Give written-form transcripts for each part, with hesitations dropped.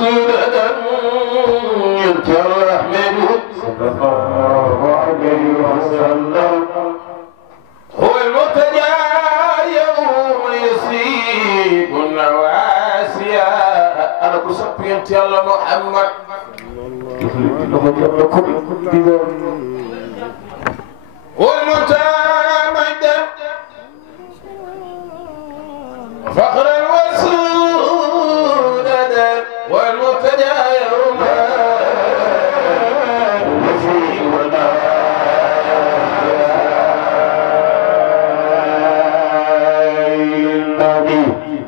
سورة يترحم صلى الله عليه وسلم هو المرتجى يوم يصيب النواسيا أنا كسبت أنت يا محمد والمتامدا فخرا وسودا والمبتدى يوم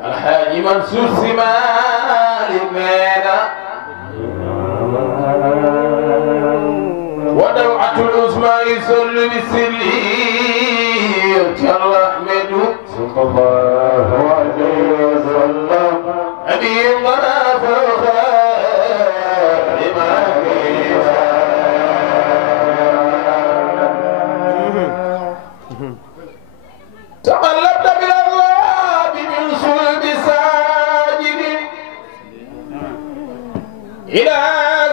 الحاج منصور سمال مينا ودوعة العظمى يصلي بسلي الله أحمد صلى الله عليه وسلم أبي الله فوق تقلبت بالأبواب من صلب ساجد إلى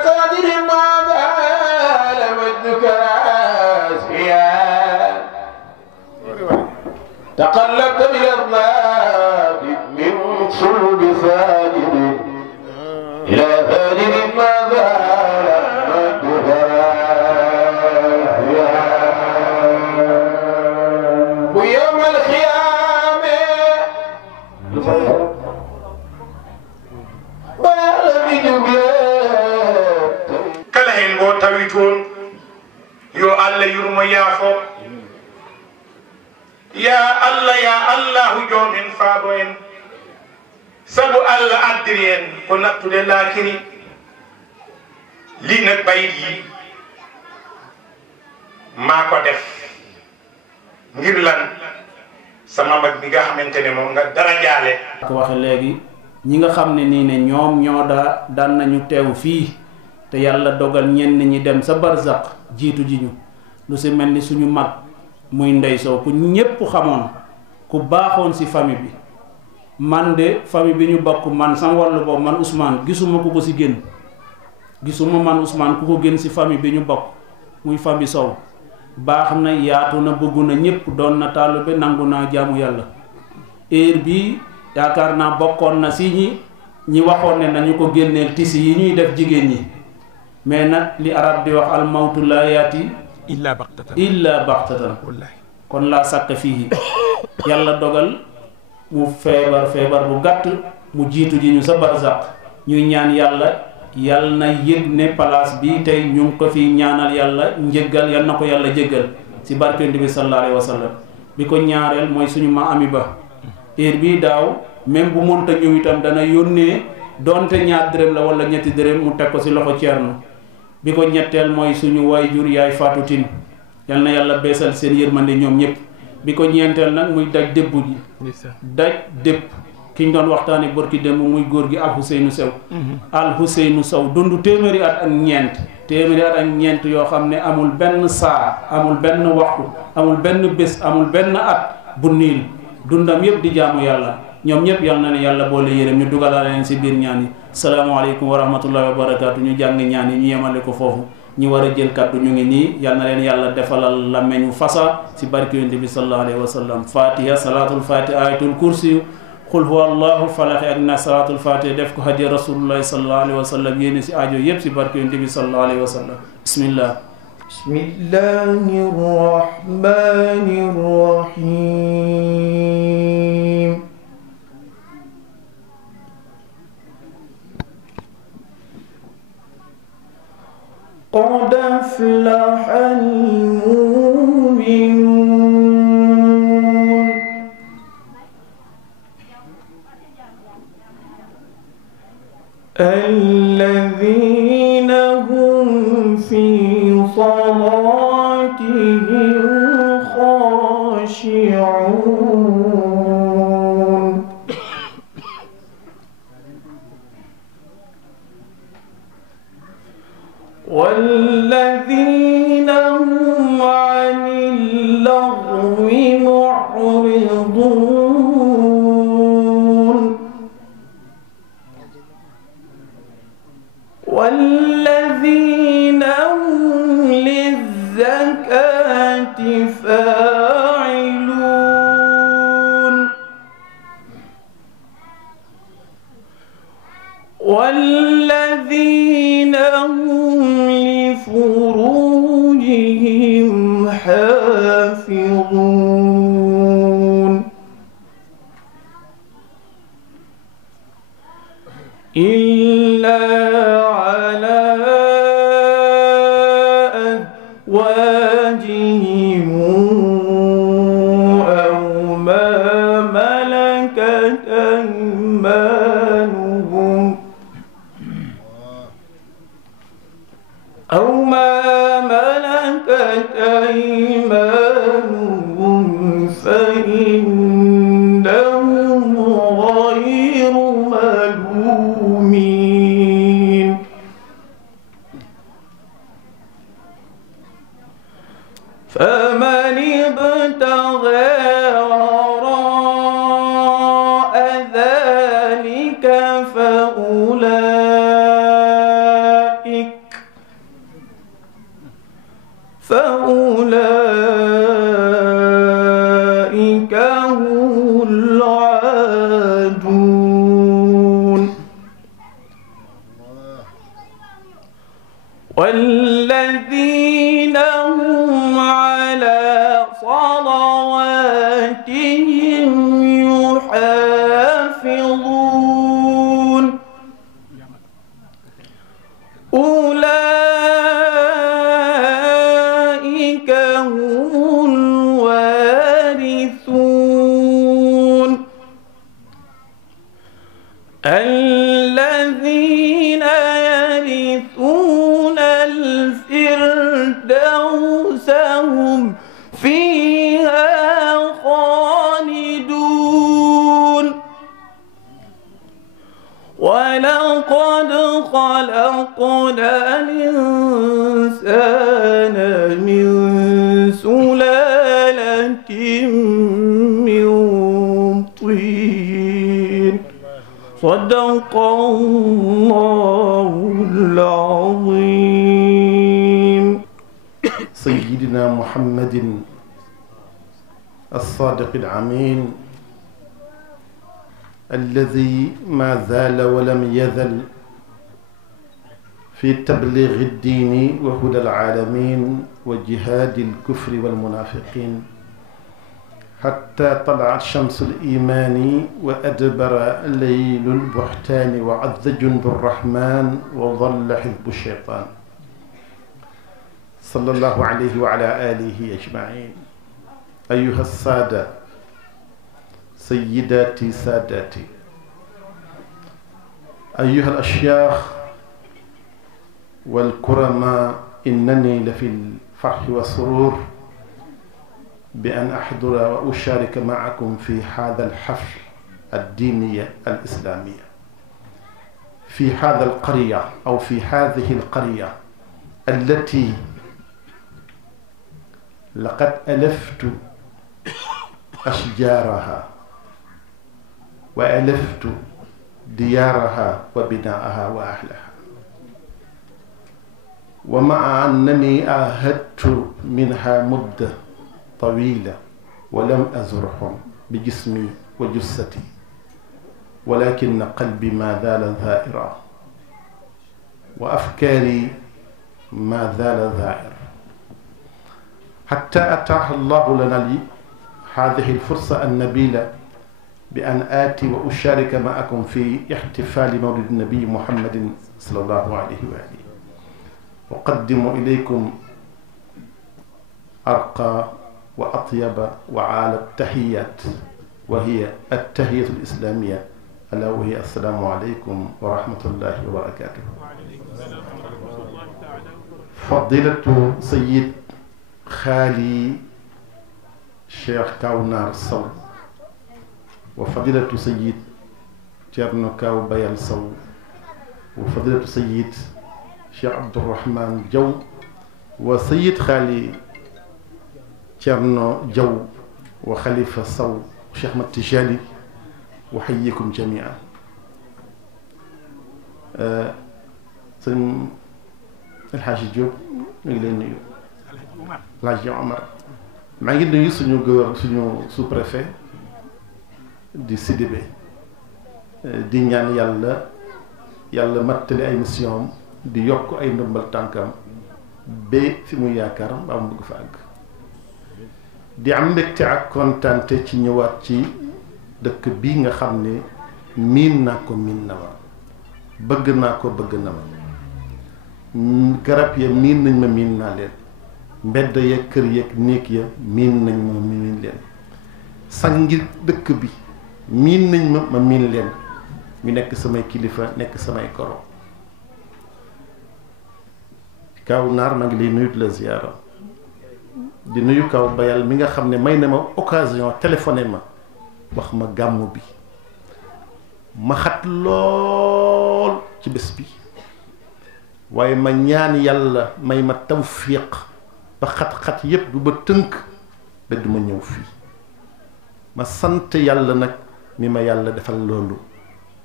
ساجد ما زال مجدك راسيا تقلبت بالأبواب من صلب ساجد إلى ساجد ما زال مجدك راسيا ويوم الخيامة kala hen ngo tawi toon yo Allah yurmo yaafo ya Allah jomin faabo en sabu Allah addiri en ko nattude laakiri li nag bayit yi maa ko def ngir lan sama mag mi nga xamante ne moom nga dara jaale ko waxe léegi ñi nga xam ne nii ne ñoom ñoo daan nañu teew fii te yàlla dogal ñenn ñi dem sa barzaq jiitu ji ñu lu si mel ni suñu mag muy Ndey Sow ku ñépp xamoon ku baaxoon si famille bi man de famille bi ñu bokk man sama wàllu boobu man Ousmane gisuma ku ko si génn gisuma man Ousmane ku ko génn si famille bi ñu bokk muy famille Sow baax na yaatu na bëggu na ñépp doon na taalibe nangu naa jaamu yàlla heure bi yaakaar naa bokkoon na si ñi waxoon ne nañu ko génneel tisi yi ñuy def jigéen ñi mais nag li arab di wax al mawtu laa yaati illa baxtatan wallahi kon laa sàkk fii yàlla dogal mu feebar bu gàtt mu jiitu ji ñu sa barzaq ñuy ñaan yàlla na yëg ne place bi tey ñu ngi ko fi ñaanal yàlla njëggal yal na ko yàlla jéggal si barke Yonent bi sallallahu alayhi wa sallam bi ko ñaareel mooy suñu ma ami ba heure bii daaw même bu mënta ñëw itam dana yónnee doonte ñaar dërëm la wala ñetti dërëm mu teg ko si loxo Ceerno bi ko ñetteel mooy suñu waajur yaay Fatou Tine yal na yàlla beesal seen yërmande ñoom ñëpp bi ko ñeenteel nag muy daj débbu ji daj dépp ki ñu doon waxtaane borki démb muy góor gi Al Huseynu Sow dund téeméeri at ak ñeent yoo xam ne amul benn saa amul benn waxtu amul benn bés amul benn at bu niil dundam yëpp di jaamu yàlla ñoom ñëpp yal na ne yàlla boole yërëm ñu dugalaale leen si biir ñaan yi salaamaaleykum wa rahmatullahi wa barakaatu ñu jàng ñaan yi ñu yemale ko foofu ñi war a jël kaddu ñu ngi nii yal na leen yàlla defalal làmmeñu fasa si barke Yonent bi sallallahu alayhi wa sallam fatiha salaatul fatiha ayatul kursi qul huwa allahu falaxi ak na salaatul fatiha def ko hadiya rasulullahi sallallahu alayhi wa sallam yéene si aajo yëpp si barke Yonent bi sallallahu alayhi wa sallam bismillah bismillahir rahmanir rahim قد أفلح المؤمنون الذين هم في صلاتهم خاشعون والذين هم عن اللغو معرضون والذين هم للزكاة فاعلون والذين هم لفروجهم حافظون إلا على أزواجهم أو ما ملكت أيمانهم فإنهم غير ملومين فمن ابتغى وراء ذلك فأولئك هم العادون والذين هم على صلواتهم يحافظون أولئك هم الوارثون الذين يرثون الفردوس هم فيها خالدون ولقد خلقنا الإنسان من سلالة من طين صدق الله العظيم. سيدنا محمد الصادق الأمين الذي ما زال ولم يزل في تبليغ الدين وهدى العالمين وجهاد الكفر والمنافقين حتى طلعت شمس الإيمان وأدبر ليل البهتان وعز جند الرحمن وظل حزب الشيطان صلى الله عليه وعلى آله أجمعين. أيها السادة سيداتي ساداتي أيها الأشياخ والكرماء إنني لفي الفرح والسرور بأن أحضر وأشارك معكم في هذا الحفل الديني الإسلامي في هذا القرية أو في هذه القرية التي لقد ألفت أشجارها وألفت ديارها وبناءها وأهلها، ومع أنني عاهدت منها مدة طويلة ولم أزرهم بجسمي وجثتي، ولكن قلبي ما زال ثائرا وأفكاري ما زال ثائر، حتى أتاح الله لنا هذه الفرصة النبيلة بأن آتي وأشارك معكم في احتفال مولد النبي محمد صلى الله عليه وآله. أقدم إليكم أرقى وأطيب وعالى التحيات، وهي التحية الإسلامية، ألا وهي السلام عليكم ورحمة الله وبركاته. فضيلة سيد خالي شيخ كاونار صو، وفضيلة سيد تيرنو كاو بيال صو، وفضيلة سيد شيخ عبد الرحمن جو، وسيد خالي تيرنو جو، وخليفة صو، وشيخ متجالي، وحييكم جميعا. sëñ El Hadji Diop ñu ngi leen nuyu El Hadji Omar maa ngi nuyu suñu sous-préfet di Sidibé di ñaan yàlla mattali ay mission di yokk ay ndombal tànkam ba fi mu yaakaar mbaa mu bëgg fa àgg di am mbégte ak kontaante ci ñëwaat ci dëkk bii nga xam ne miin naa ko miin na ma bëgg naa ko bëgg na ma garab ya miin nañ ma miin naa leen mbedd ya kër ya néeg ya miin nañ ma miin leen sangi dëkk bi miin nañ ma miin leen ñu nekk samay kilifa nekk samay koro kaw naar maa ngi lay nuyu la ziyaara di nuyu kaw bayal mi nga xam ne may na ma occasion téléphoné ma wax ma gàmmu bi ma xat lool ci bés bi waaye ma ñaan yàlla may ma tawfiq ba xat-xat yépp du ba tënk ba du ma ñëw fii ma sant yàlla nag mi ma yàlla defal loolu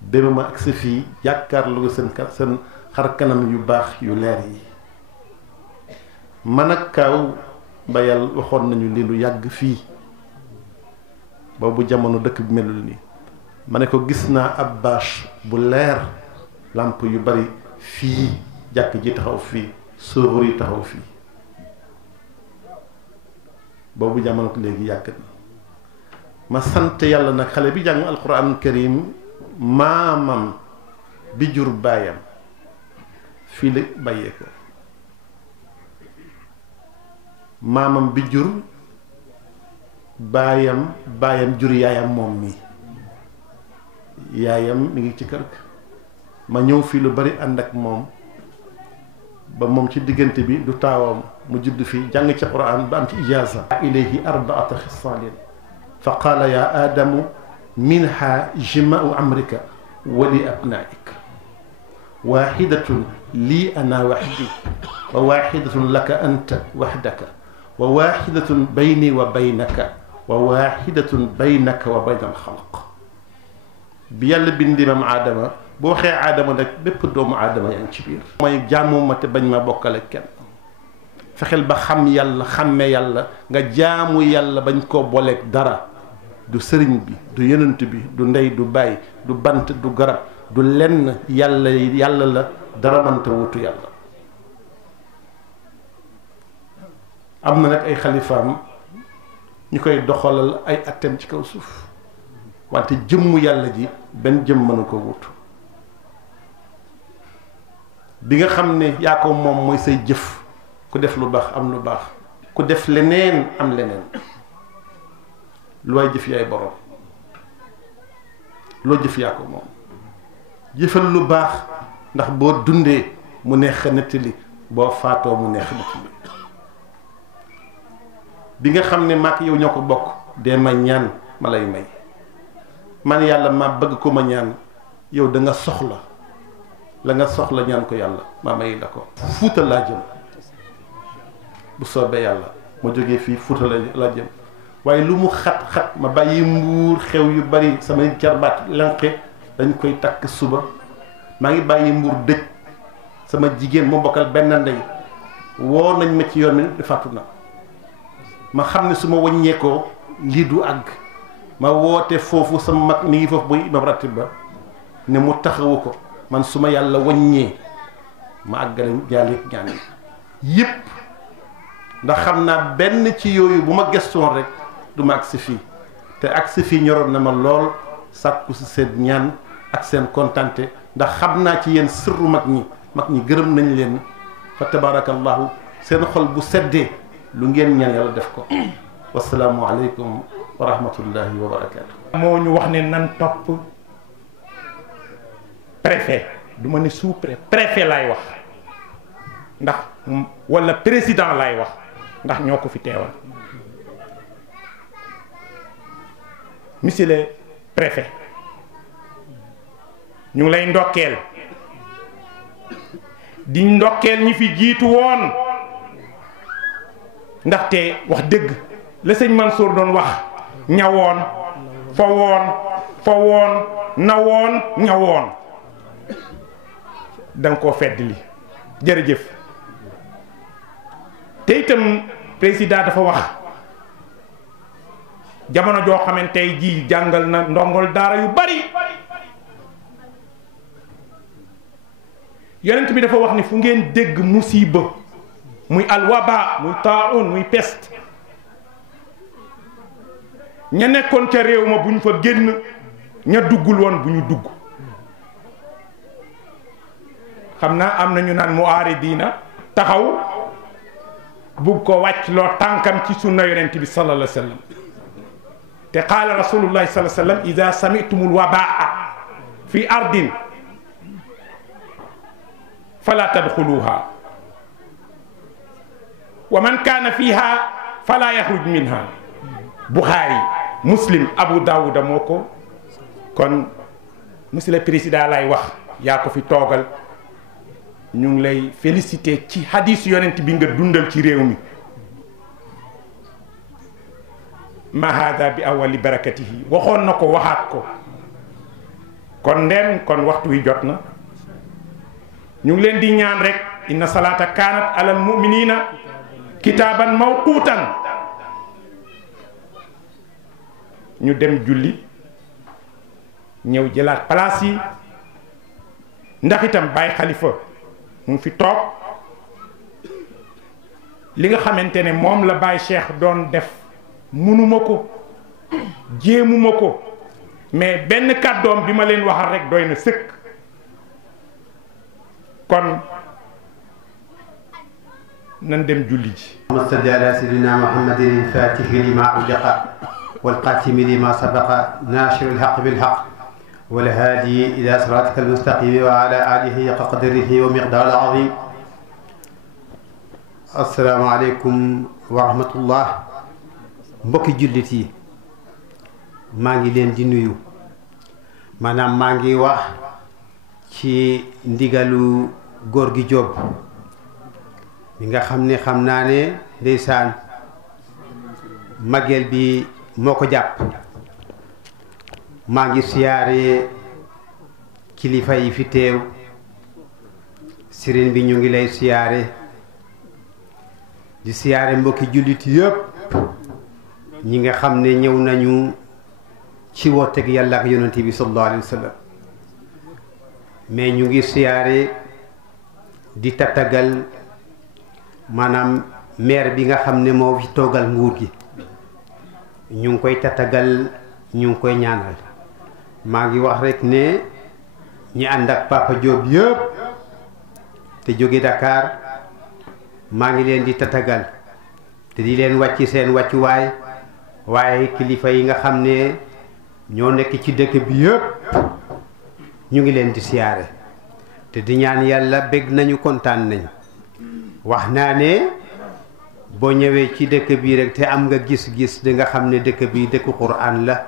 ba ma agsi fii jàkkaarloo seen xar kanam yu baax yu leer yi man ak Kaaw Bayal waxoon nañu li lu yàgg fii boobu jamono dëkk bi melul nii ma ne ko gis naa ab bâche bu leer làmp yu bari fii jàkk ji taxaw fii sóoxur yi taxaw fii boobu jamono ko léegi yàgg na ma sant yàlla nag xale bi jàng alquran karim maamam bi jur baayam fii la bàyyee ko maamam bi jur baayam jur yaayam moom mi yaayam mi ngi ci kër ga ma ñëw fii lu bari ànd ak moom ba moom ci diggante bi du taawam mu judd fii jàng ci quran ba am ci ijaaza ilayhi arbaata xisaalin fa qaala ya aadamu minha jimau amrika wa li abnaik waxidatun lii ana waxdi wa waxidatun laka anta waxdaka wa waxidatun bayni wa baynaka wa waxidatun baynaka wa bayna alxalq bi yàlla bindi maam aadama boo waxee aadama nag bépp doomu aadama yaa ngi ci biir mooy jaamu ma te bañ ma bokkale kenn fexeel ba xam yàlla xàmme yàlla nga jaamu yàlla bañ koo booleeg dara du sëriñ bi du yonent bi du ndey du baay du bant du garab du lenn yàlla la dara mënta wutu yàlla am na nag ay xalifaam ñu koy doxalal ay atteem ci kaw suuf wante jëmmu yàlla ji benn jëm mënu ko wutu bi nga xam ne yaa ko moom mooy say jëf ku def lu baax am lu baax ku def leneen am leneen lu waay jëf yaay borom loo jëf yaa ko moom jëfal lu baax ndax boo dundee mu neex a nettali boo faatoo mu neex a nettali bi nga xam ne maak yow ñoo ko bokk dee ma ñaan ma lay may man yàlla ma bëgg ko ma ñaan yow da nga soxla la nga soxla ñaan ko yàlla ma may la ko Fuuta laa jëm bu soobee yàlla ma jógee fii Fuuta laa jëm waaye lu mu xat-xat ma bàyyi Mbuur xew yu bari samay jarbaat lanqe dañ koy takk suba maa ngi bàyyi Mbuur dëj sama jigéen mu bokkal benn ndey woo nañ ma ci yoon mi fàttu na ma xam ne su ma wàññeekoo lii du àgg ma woote foofu sama mag mi ngi foofu buy imam ratib ba ne mu taxawu ko man su ma yàlla wàññee ma àggale jaaleeg ñaan yi yépp ndax xam naa benn ci yooyu bu ma gestoon rek du ma agsi fii te agsi fii ñoroon na ma lool sàkku si seen ñaan ak seen kontante ndax xam naa ci yéen sirru mag ñi gërëm nañ leen fa tabarakallahu seen xol bu seddee lu ngeen ñaan yàlla def ko wasalaamu aleykum wa rahmatullahi wa barakaatu. moo ñu wax ne nan topp préfet du ma ne sous-préfet laay wax ndax wala président laay wax ndax ñoo ko fi teewal monsieur le préfet ñu ngi lay ndokkeel di ndokkeel ñi fi jiitu woon ndaxte wax dëgg la sëñ Mansour doon wax ñawoon fa woon nawoon ñawoon da nga koo fedd li jërëjëf. te itam président dafa wax jamono joo xamante ji jàngal na ndongol daara yu bari yonent bi dafa wax ni fu ngeen dégg musiba muy alwaba muy taun muy peste ña nekkoon ca réew ma bu ñu fa génn ña duggul woon bu ñu dugg. xam naa am na ñu naan muaaridiina taxaw bugg ko wàcc loo tànkam ci sunna yonent bi sallallahu alayhi wa sallam te qaala rasulullahi sallallahu alayhi wa sallam ida samitumul wabaa fi ardin fala tadxuluha wa man kaana fiha fala yaxruj minha. Bukhari, Muslim, Abu Dawuda moo ko. kon monsieur le président lay wax yaa ko fi toogal ñu ngi lay féliciter ci hadis yonent bi nga dundal ci réew mi. ma hada bi awali barakatihi waxoon na ko waxaat ko kon ndem kon waxtu wi jot na ñu ngi leen di ñaan rek inna salata kanat alal muminina kitaaban mawquutan ñu dem julli ñëw jëlaat place yi ndax itam Baye Khalifa mu fi toog li nga xamante ne moom la Baye Cheikh doon def munuma ko jéemuma ko mais benn kàddoom bi ma leen waxal rek doy na sëkk kon nan dem julli ji. اللهم صل على سيدنا محمد الفاتح لما أغلق والقاتم لما سبق ناشر الحق بالحق والهادي إلى صراطك المستقيم وعلى آله حق قدره ومقداره العظيم. السلام عليكم ورحمة الله. mbokki jullit yi maa ngi leen di nuyu maanaam maa ngi wax ci ndigalu góor gi Jóob mi nga xam ne xam naa ne ndeysaan mageel bi moo ko jàpp. maa ngi siyaare kilifa yi fi teew sëriñ bi ñu ngi lay siyaare di siyaare mbokki jullit yëpp ñi nga xam ne ñëw nañu ci wooteeg yàlla ak yonent bi sallallahu alayhi wa sallam mais ñu ngi siyaare di tatagal maanaam maire bi nga xam ne moo fi toogal nguur gi ñu ngi koy tatagal ñu ngi koy ñaanal. maa ngi wax rek ne ñi ànd ak Papa Diop yëpp te jóge Dakar maa ngi leen di tatagal te di leen wàcc seen wàccuwaay waaye kilifa yi nga xam ne ñoo nekk ci dëkk bi yëpp ñu ngi leen di siyaare te di ñaan yàlla bég nañu kontaan nañ. wax naa ne boo ñëwee ci dëkk bi rek te am nga gis-gis di nga xam ne dëkk bi dëkku Qur'an la.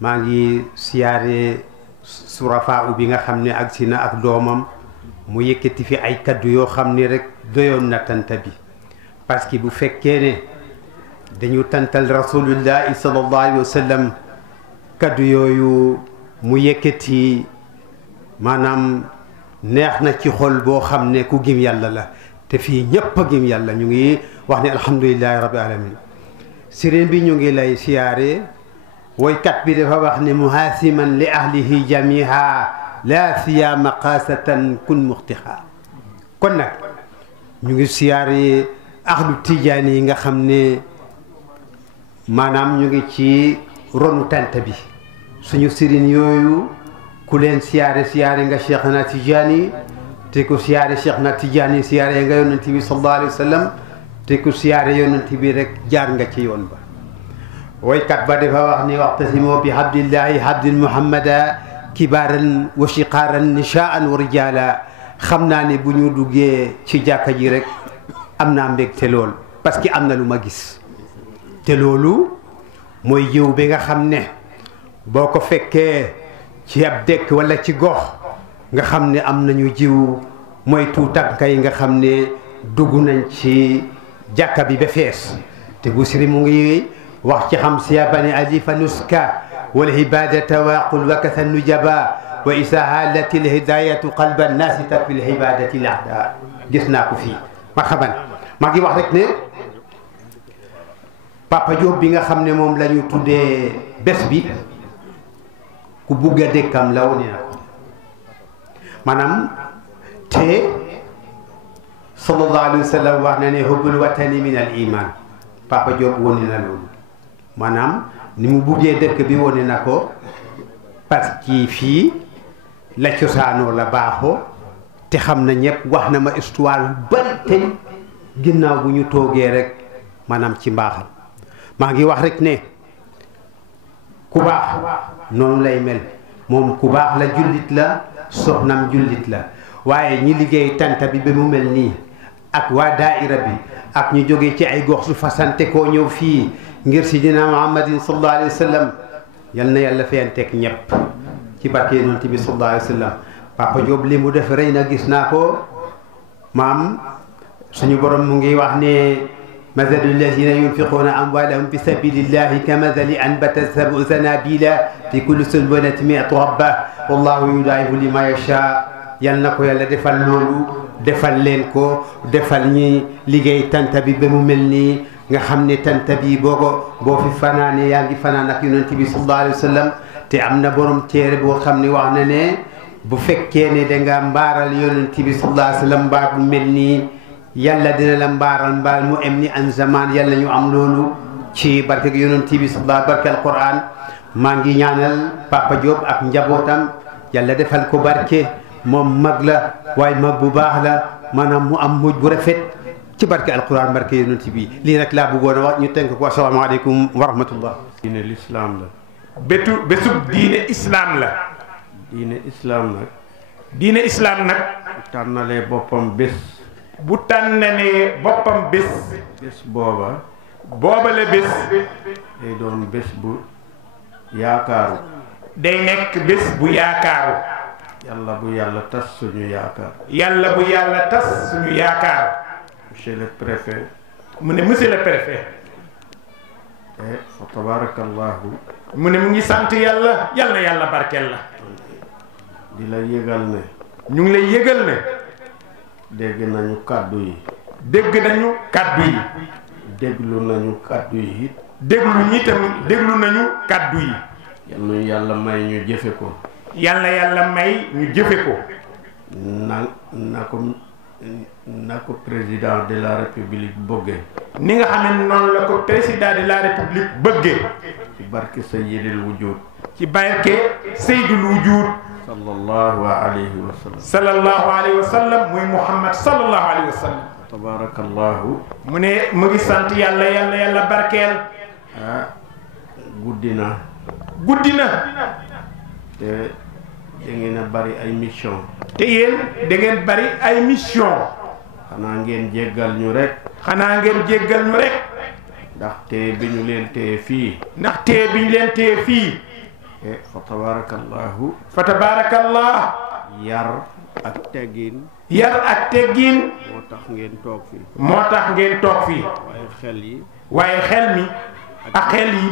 maa ngi siyaare surafaa bi nga xam ne agsi na ak doomam mu yëkkati fi ay kaddu yoo xam ne rek doyoon na tanta bi parce que bu fekkee ne dañu tantal rasulullahi sallallahu alayhi wa sallam kaddu yooyu mu yëkkati maanaam neex na ci xol boo xam ne ku gëm yàlla la te fii ñépp a gëm yàlla ñu ngi wax ne alhamdulillahi rabbil alamin. sëriñ bi ñu ngi lay siyaare woykat bi dafa wax ne muhasiman li ahlihi jamiha la siyama xaasatan kun muxtixa. kon nag ñu ngi siyaare ahlu tijaan yi nga xam ne maanaam ñu ngi ci ronu tant bi suñu sëriñ yooyu ku leen siyaare siyaare nga Cheikh na Tijaani te ku siyaare Cheikh na Tijaani siyaare nga yonent bi sallallahu alayhi wa sallam te ku siyaare yonent bi rek jaar nga ci yoon ba. woykat ba dafa wax ni waxtasimoo bi habdillahi habdin muhammada kibaaran wa shiqaaran nishaan wa rijaala. xam naa ne bu ñu duggee ci jàkka ji rek am naa mbégte lool parce que am na lu ma gis te loolu mooy jiw bi nga xam ne boo ko fekkee ci ab dëkk wala ci gox nga xam ne am nañu jiw mooy tuutànka yi nga xam ne dugg nañ ci jàkka bi ba fees te bu siri mu ngi wax ci xam siya bani alifa nuska wal ibadata waaqul wakasa nujaba wa isa halati lhidayatu qalba nnaasi takfi lhibadati lahda gis naa ko fii marhaban maa ngi wax rek ne Papa Diop bi nga xam ne moom la ñu tuddee bés bi ku bugg a dëkkam la wone na ko maanaam te sallallahu alayhi wa sallam wax na ne hubbul watani min al iman Papa Diop wone na loolu maanaam ni mu buggee dëkk bi wone na ko parce que fii la cosaanoo la baaxoo te xam na ñëpp wax na ma histoire yu bari te ginnaaw bu ñu toogee rek maanaam ci mbaaxam maa ngi wax rek ne ku baax noonu lay mel moom ku baax la jullit la soxnam jullit la waaye ñi liggéey tanta bi ba mu mel nii ak waa daaira bi ak ñu jógee ci ay gox su fasante koo ñëw fii ngir sidina Muhammadin sallallahu alayhi wa sallam yal na yàlla fayanteeg ñëpp ci barke yonent bi sallallahu alayhi wa sallam Papa Diop li mu def rëy na gis naa ko maam suñu borom mu ngi wax ne mathalu allazina yunfiquna amwalahum fi sabilillahi kamathali anbata sab'a sanabila fi kulli sunbulatin mi'atu habba wallahu yudaa'ifu liman yasha yal na ko yàlla defal loolu defal leen ko defal ñi liggéey tanta bi ba mu mel nii nga xam ne tanta bi boo fi fanaane yaa ngi fanaan ak yonent bi sallallahu alayhi wa sallam te am na borom téere boo xam ne wax na ne bu fekkee ne danga mbaaral yonent bi sallallahu alayhi wa sallam mbaar bu mel nii yàlla dina la mbaaral mbaar mu em ni an zaman yàlla ñu am loolu ci barke yonent bi sallallahu barke alquran maa ngi ñaanal Papa Diop ak njabootam yàlla defal ko barke moom mag la waaye mag bu baax la maanaam mu am mujj bu rafet ci barke alquran barke yonent bi lii nag laa bëggoon a wax ñu tënk ko asalaamaaleykum wa rahmatullah. diine l'islam la. bésub diine islam la. diine islam nag. diine islam nag. bu tànnalee boppam bés. bu tànnalee boppam bés. bés booba. booba la bés. day doon bés bu yaakaaru. day nekk bés bu yaakaaru. yàlla bu yàlla tas suñu yaakaar. yàlla bu yàlla tas suñu yaakaar. monsieur le préfet. mu ne monsieur le préfet. fa tabarakallahu. mu ne mu ngi sant yàlla yal na yàlla barkeel la. di la yëgal ne. ñu ngi lay yëgal ne. dégg nañu kàddu yi. dégg nañu kàddu yi. déglu nañu kàddu yi it. déglu nañu kàddu yi. yal na yàlla may ñu jëfe ko. yal na yàlla may ñu jëfe ko. na ko président de la république bëggee. ni nga xam ne noonu la ko président de la république bëggee. ci barke sayyidil wujud. ci barke sayyidul wujud. sallallahu alayhi wa sallam. sallallahu alayhi wa sallam muy Muhammad sallallahu alayhi wa sallam. tabarakallahu. mu ne mu ngi sant yàlla yàlla barkeel. guddi na. te da ngeen a bari ay mission. te yéen da ngeen bari ay mission. xanaa ngeen jéggal ñu rek. ndax tee bi ñu leen téye fii. fa tabarakallah. yar ak teggin. moo tax ngeen toog fii. waaye xel mi. ak xel yi.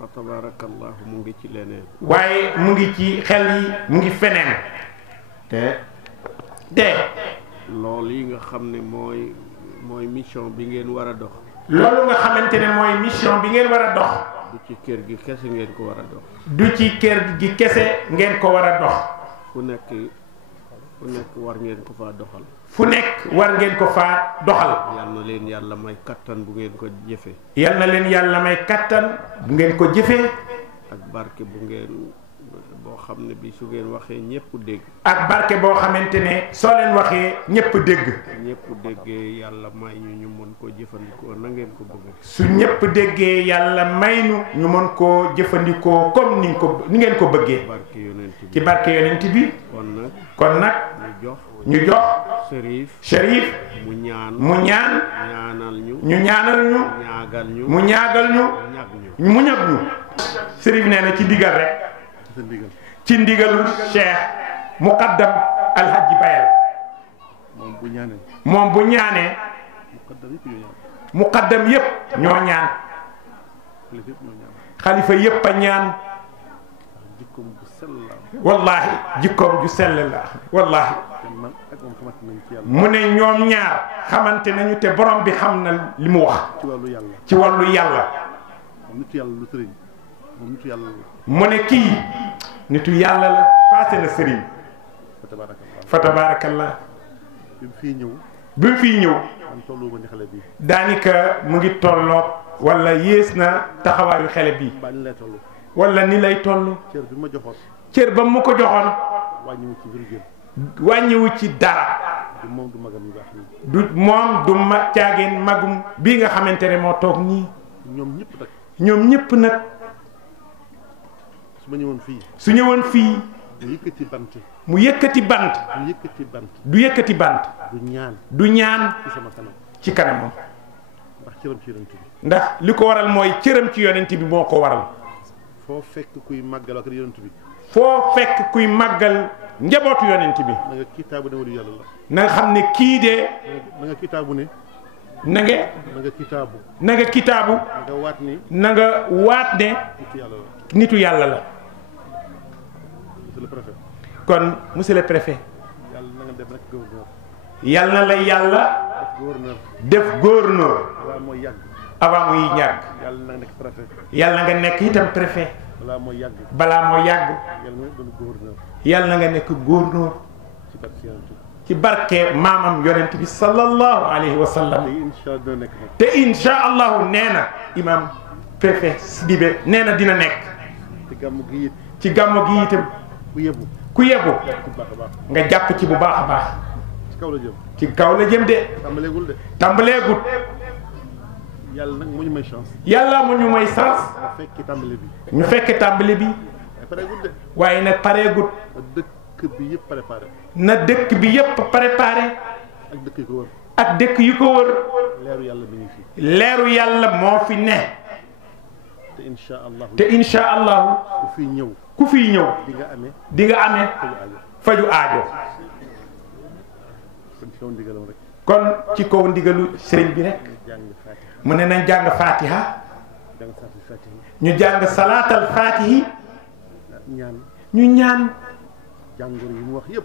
fa tabarakallah mu ngi ci leneen. waaye mu ngi ci xel yi mu ngi feneen. te loolu yi nga xam ne mooy mission bi ngeen war a dox. loolu nga xamante ne mooy mission bi ngeen war a dox. du ci kër gi kese ngeen ko war a dox. du ci kër gi kese ngeen ko war a dox. fu nekk war ngeen ko faa doxal. fu nekk war ngeen ko faa doxal. yal na leen yàlla may kattan bu ngeen ko jëfee. yal na leen yàlla may kattan bu ngeen ko jëfee. ak barke boo xam ne bi su ngeen waxee ñëpp dégg. ak barke boo xamante ne soo leen waxee ñëpp dégg. ñëpp déggee yàlla may ñu mën koo jëfandikoo na ngeen ko bëggee. su ñëpp déggee yàlla may ñu mën koo jëfandikoo comme ni ngeen ko bëggee. barke yonent bi ci barke yonent bi. kon nag ñu jox Cherif mu ñaanal ñu mu ñaagal ñu mu ñag ñu. Cherif nee na ci ndigal rek. ci ndigalul Cheikh Muqaddam Alhaji Bayal. moom bu ñaanee. muqaddam yépp ñoo ñaan. xalifa yépp a ñaan. jikkoom bu sell la am. wallahi jikkoom ju sell la wallahi te man ak moom xamante nañ ci yàlla. mu ne ñoom ñaar xamante nañu te borom bi xam na li mu wax ci wàllu yàlla. ci wàllu yàlla moom nitu yàlla lu sëriñ moom nitu yàlla la. mu ne kii nitu yàlla la passé na sëriñ fa tabaarakallah. fa tabaarakallah bi mu fii ñëw. bi mu fii ñëw man tollu ma ni xale bi. daanaka mu ngi tolloog wala yées na taxawaayu xele bi mbaa ni lay toll. wala ni lay toll cër bi ma joxoon. cër ba mu ko joxoon wàññiwu ci virgule. wàññiwu ci dara du moom du magam yu baax yi. du moom du ma caageen magum bii nga xamante ne moo toog nii ñoom ñëpp nag. ñoom ñëpp nag su ma ñëwoon fii. su ñëwoon fii mu yëkkati bant. mu yëkkati bant mu yëkkati bant. du yëkkati bant du ñaan. du ñaan ci sama kanam. ci kanamam ndax cëram ci yonent bi. ndax li ko waral mooy cëram ci yonent bi moo ko waral foo fekk kuy màggal ak yonent bi. foo fekk kuy màggal njabootu yonent bi na nga kitaabu ne wali yàlla la. na nga xam ne kii de na nga kitaabu ne. na nga na nga kitaabu. na nga kitaabu na nga waat ni. na nga waat ne nitu yàlla la. nitu yàlla la monsieur le préfet. kon monsieur le préfet yàlla na nga dem rek gouverneur. yàlla na la yàlla def gouverneur. def gouverneur balaa mooy yàgg. avant muy ñàgg yàlla na nga nekk préfet. yàlla na nga nekk itam préfet balaa mooy yàgg. balaa moo yàgg yàlla na nga doon gouverneur. yàlla na nga nekk gouverneur ci barke yonent bi. ci barke maamam yonent bi sallallahu alayhi wa sallam te incha allah dina nekk nag. te incha allahu nee na imam préfet Sidibé nee na dina nekk te gàmm gi it. ci gàmmu gi itam ku yebu. ku yebu ci baax a baax. nga jàpp ci bu baax a baax ci kaw la jëm. ci kaw la jëm de tàmbaleegul de. tàmbaleegut yàlla nag moo ñu may chance. yàlla mu ñu may sens ma fekki tàmbale bi. ñu fekke tàmbali bi waaye pareegul de. waaye nag pareegut dëkk bi yëpp préparé. na dëkk bi yépp préparé ak dëkk yi ko wër. ak dëkk yu ko wër leeru yàlla mi ngi fi. leeru yàlla moo fi ne te incha allah. te incha allahu ku fi ñëw. ku fiy ñëw di nga amee. di nga amee faju aajo kon ci kaw ndigalam rek. kon ci kaw ndigalu sëriñ bi rek jàng fatiha. mu ne nañ jàng fatiha jàng saatul fatiha. ñu jàng salaatal fatihi ñaan. ñu ñaan jàngoro yi mu wax yëpp.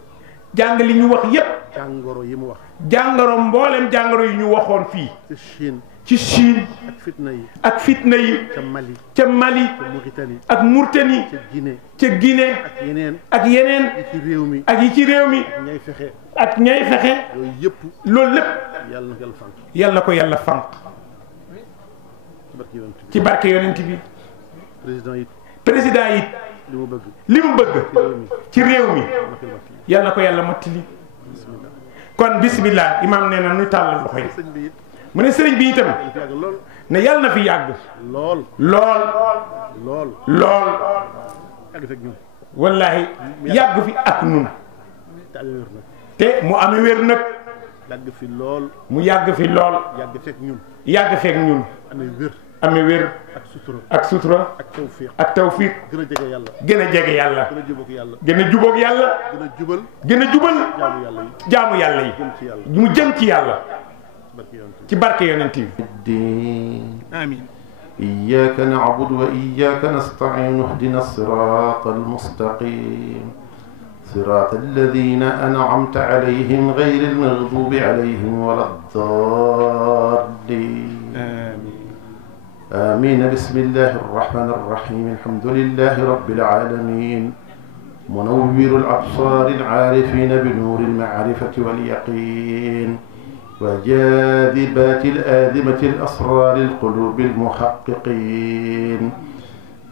jàng li ñu wax yépp jàngoro yi mu wax. jàngoro mboolem jàngoro yi ñu waxoon fii ci Chine. ci Chine ak fitna yi. ak fitna yi ca Mali. ca Mali ca Mauritanie. ak Mauritanie ca Guinée. ca Guinée ak yeneen. ak yeneen yi ci réew mi. ak yi ci réew mi ñay fexe. ak ñay fexe yooyu yëpp. loolu lépp yàlla na ko yàlla fànq. yàlla na ko yàlla fànq ci barke yonent bi. ci barke yonent bi président yi. président yi li mu bëgg. li mu bëgg ci réew mi na ko wax. yàlla na ko yàlla mottali kon bismillah imaam nee na nu tàllal loxo yi sëñ bi it. mu ne sëriñ bi itam dañ fi yàgg lool. ne yàlla na fi yàgg lool. lool lool. lool yàgg fekk ñun. wallahi yàgg fi ak nun te amee wér nag. te mu amee wér nag yàgg fi lool. mu yàgg fi lool yàgg fekk ñun. yàgg feek ñun amee wér. amee wér ak sutura. ak sutura ak tawfiq. ak tawfiq gën a jege yàlla. gën a jege yàlla gën a jubóog yàlla. gën a jubóog yàlla gën a jubal. gën a jubal jaamu yàlla yi. jaamu yàlla yi jëm ci yàlla. mu jëm ci yàlla barke yonent bi. ci barke yonent bi الدين amiin. إياك نعبد وإياك نستعين اهدنا الصراط المستقيم صراط الذين أنعمت عليهم غير المغضوب عليهم ولا الضالين آمين بسم الله الرحمن الرحيم الحمد لله رب العالمين منور الأبصار العارفين بنور المعرفة واليقين وجاذبات الآذمة الأسرار القلوب المحققين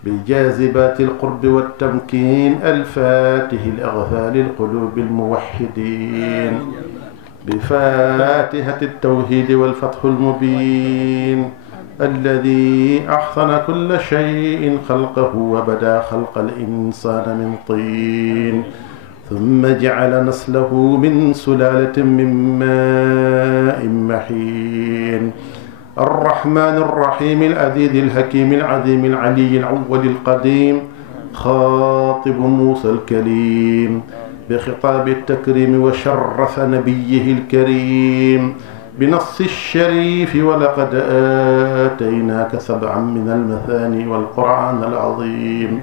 بجاذبات القرب والتمكين الفاتح الأغفال القلوب الموحدين بفاتحة التوحيد والفتح المبين الذي أحسن كل شيء خلقه وبدأ خلق الإنسان من طين ثم جعل نسله من سلالة من ماء محين الرحمن الرحيم العزيز الحكيم العظيم العلي الأول القديم خاطب موسى الكليم بخطاب التكريم وشرف نبيه الكريم بنص الشريف ولقد آتيناك 7 من المثاني والقرآن العظيم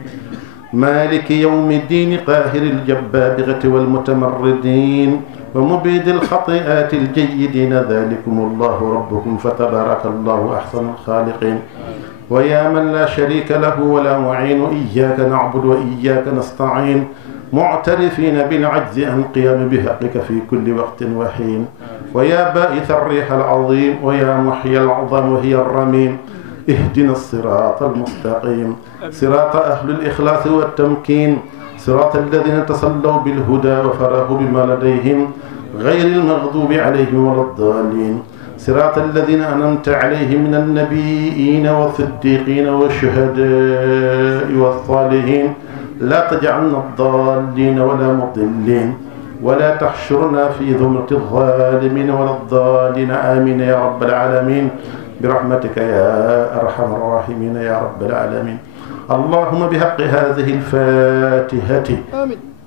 مالك يوم الدين قاهر الجبابرة والمتمردين ومبيد الخطيئات الجيدين ذلكم الله ربكم فتبارك الله أحسن الخالقين ويا من لا شريك له ولا معين إياك نعبد وإياك نستعين معترفين بالعجز عن قيام بحقك في كل وقت وحين ويا بائث الريح العظيم ويا محيي العظام وهي الرميم اهدنا الصراط المستقيم صراط أهل الإخلاص والتمكين صراط الذين تصلوا بالهدى وفرحوا بما لديهم غير المغضوب عليهم ولا الضالين صراط الذين أنعمت عليهم من النبيين والصديقين والشهداء والصالحين لا تجعلنا الضالين ولا مضلين ولا تحشرنا في زمرة الظالمين ولا الضالين آمين يا رب العالمين برحمتك يا أرحم الراحمين يا رب العالمين اللهم بحق هذه الفاتحة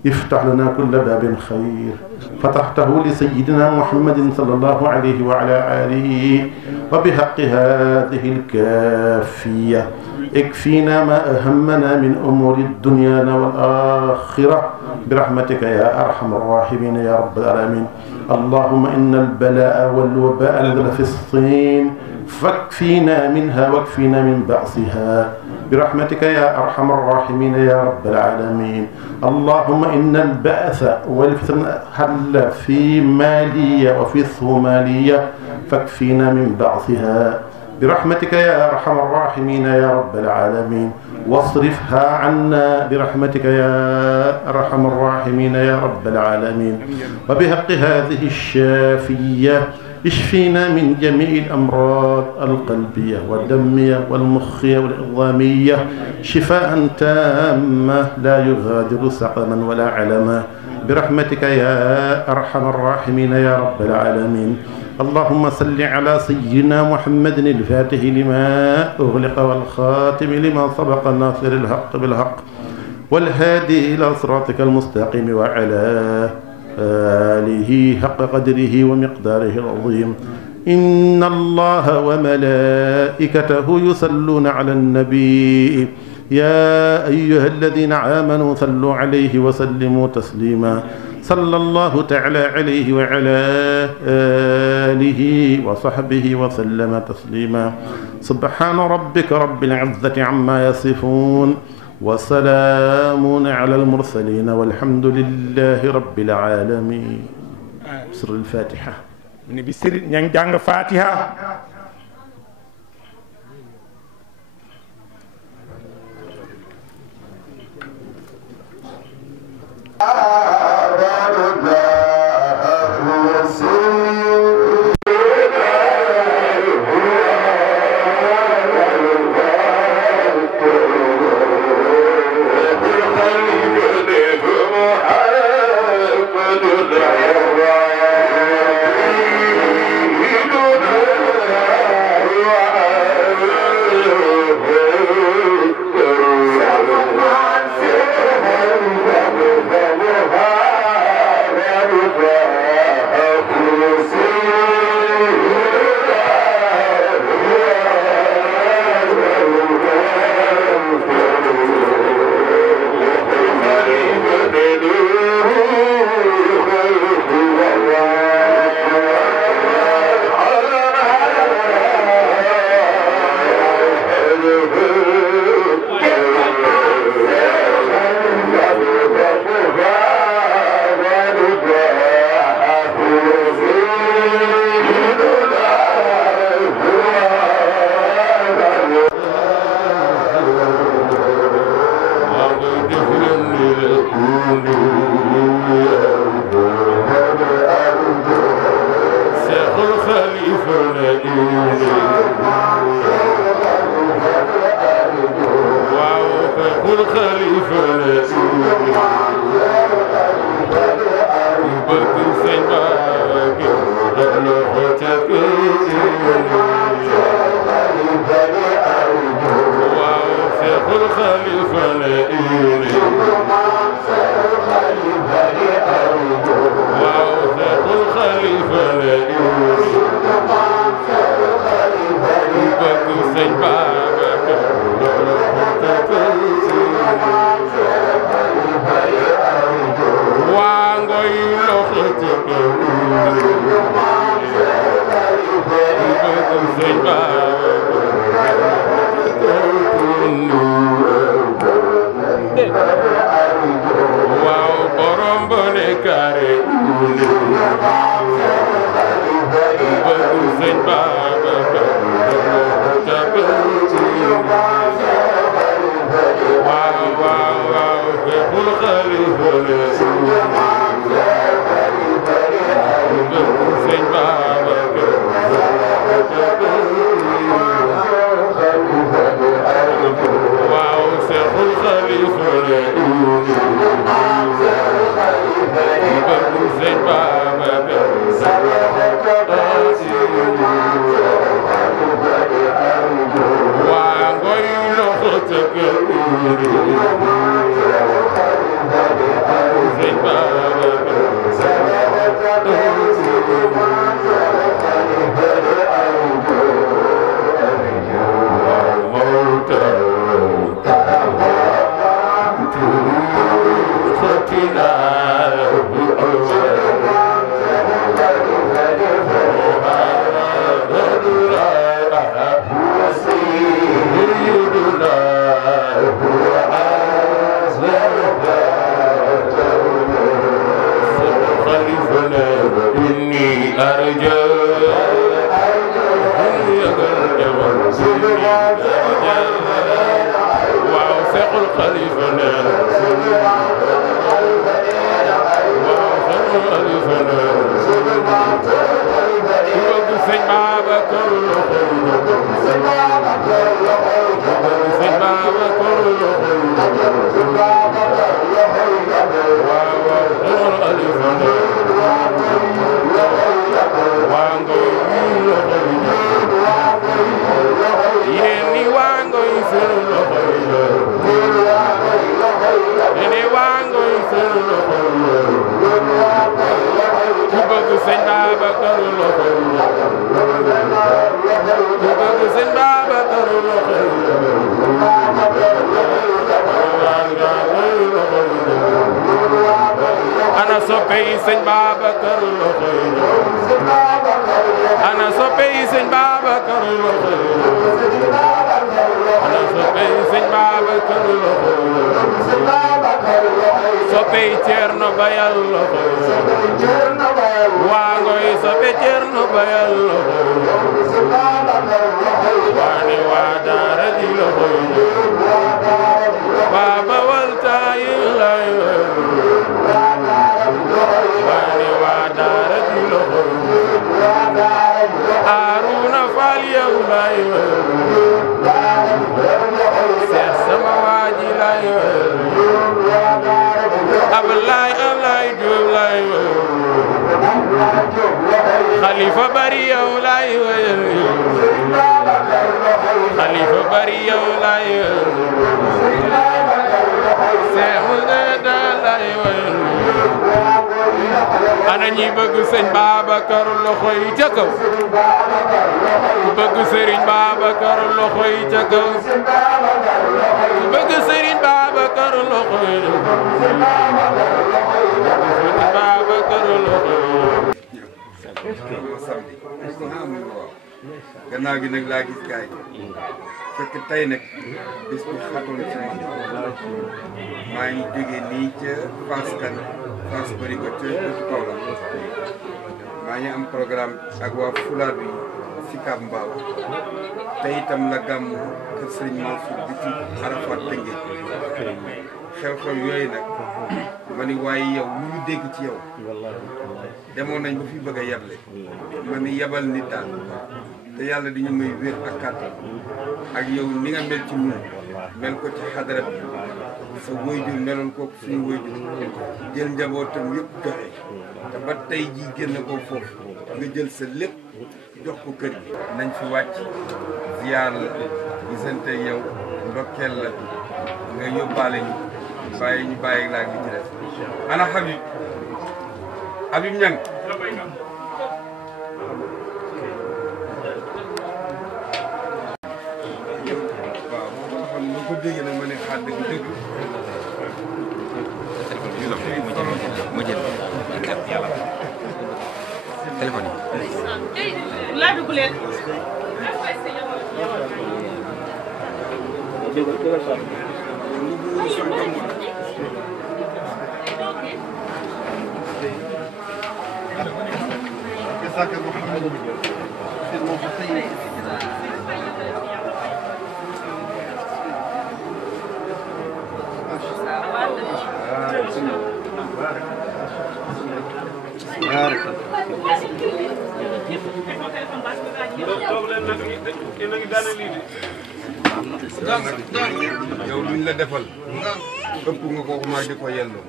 افتح لنا كل باب خير فتحته لسيدنا محمد صلى الله عليه وعلى آله وبحق هذه الكافية اكفينا ما أهمنا من أمور الدنيا والآخرة برحمتك يا أرحم الراحمين يا رب العالمين اللهم إن البلاء والوباء نزل في الصين فاكفينا منها واكفينا من بأسها برحمتك يا أرحم الراحمين يا رب العالمين اللهم إن البأس والفتن حل في مالية وفي الصومالية فاكفينا من بأسها برحمتك يا أرحم الراحمين يا رب العالمين واصرفها عنا برحمتك يا أرحم الراحمين يا رب العالمين وبحق هذه الشافية اشفينا من جميع الأمراض القلبية والدمية والمخية والعظامية شفاء تاما لا يغادر سقما ولا علما برحمتك يا أرحم الراحمين يا رب العالمين اللهم صل على سيدنا محمد الفاتح لما أغلق والخاتم لما سبق الناصر الحق بالحق والهادي إلى صراطك المستقيم وعلى آله حق قدره ومقداره العظيم إن الله وملائكته يصلون على النبي يا أيها الذين آمنوا صلوا عليه وسلموا تسليما صلى الله تعالى عليه وعلى آله وصحبه وسلم تسليما سبحان ربك رب العزة عما يصفون وسلام على المرسلين والحمد لله رب العالمين. سر الفاتحة. من بسر نجàng فاتحة. Sëñ Babacar waaw borom bone kare bëgg sëñ Babacar waaw waaw waaw Seexul Xalifa bëgg sëñ Babacar waaw Seexul Xalifa bëgg sëñ Babacar waa ngoy loxo tëggal sëñ Babacar ana soppey sëñ Babacar loxo yi ana soppey sëñ Babacar loxo yi ana soppey sëñ Babacar loxo yi soppey Ceerno Bayal loxo yi waa ngoy soppe Ceerno Bayal loxo yi waane waa daara ji loxo yi Baba waltaay lay waane waa daara ji loxo yi Aruna Faal yow lay Seex sama waaji lay Ablaay Jóob lay Xalifa bari yow lay Xalifa bari yow lay Seex Mujtada lay ana ñi bëgg sëñ Babacar loxo yi ca kaw bëgg sëriñ Babacar loxo yi ca kaw bëgg sëriñ Babacar loxo yi sëriñ Babacar loxo yi gannaaw gi nag laa gis gaay fekk tey nag bis bu xatoon ci man maa ngi jógee nii ca Fass Kan Fass bëri ko ca kaw la maa ngi am programme ak waa Fulaar bi Sicap Mbao te itam la gàmm kër Sëriñ Mansour bi ci Arafat Tëngéej xew-xew yooyu nag ma ni waaye yow lu ñu dégg ci yow demoon nañ ba fi bëgg a yeble ma ni yebal nit daal te yàlla di ñu may wér ak kàttan ak yow ni nga mel ci ñun mel ko ci xadara bi sa waajur meloon ko suñu waajur jël njabootam yëpp joxe te ba tey jii génn ko foofu nga jël sa lépp jox ko kër gi nañ fi wàcc ziyaar la gisante yow ndokkeel la nga yóbbaale ñu bàyyi laa ngi ci def ana Habib Niang waaw moo xam ne ko déggee nag ma ne xaar dëgg dëgg ma jël yàlla téléphone yi laa dugg leen lu bu ذاك محمد في الموقفين yow luñ la defal ëpp nga ko xumaa di ko yelloo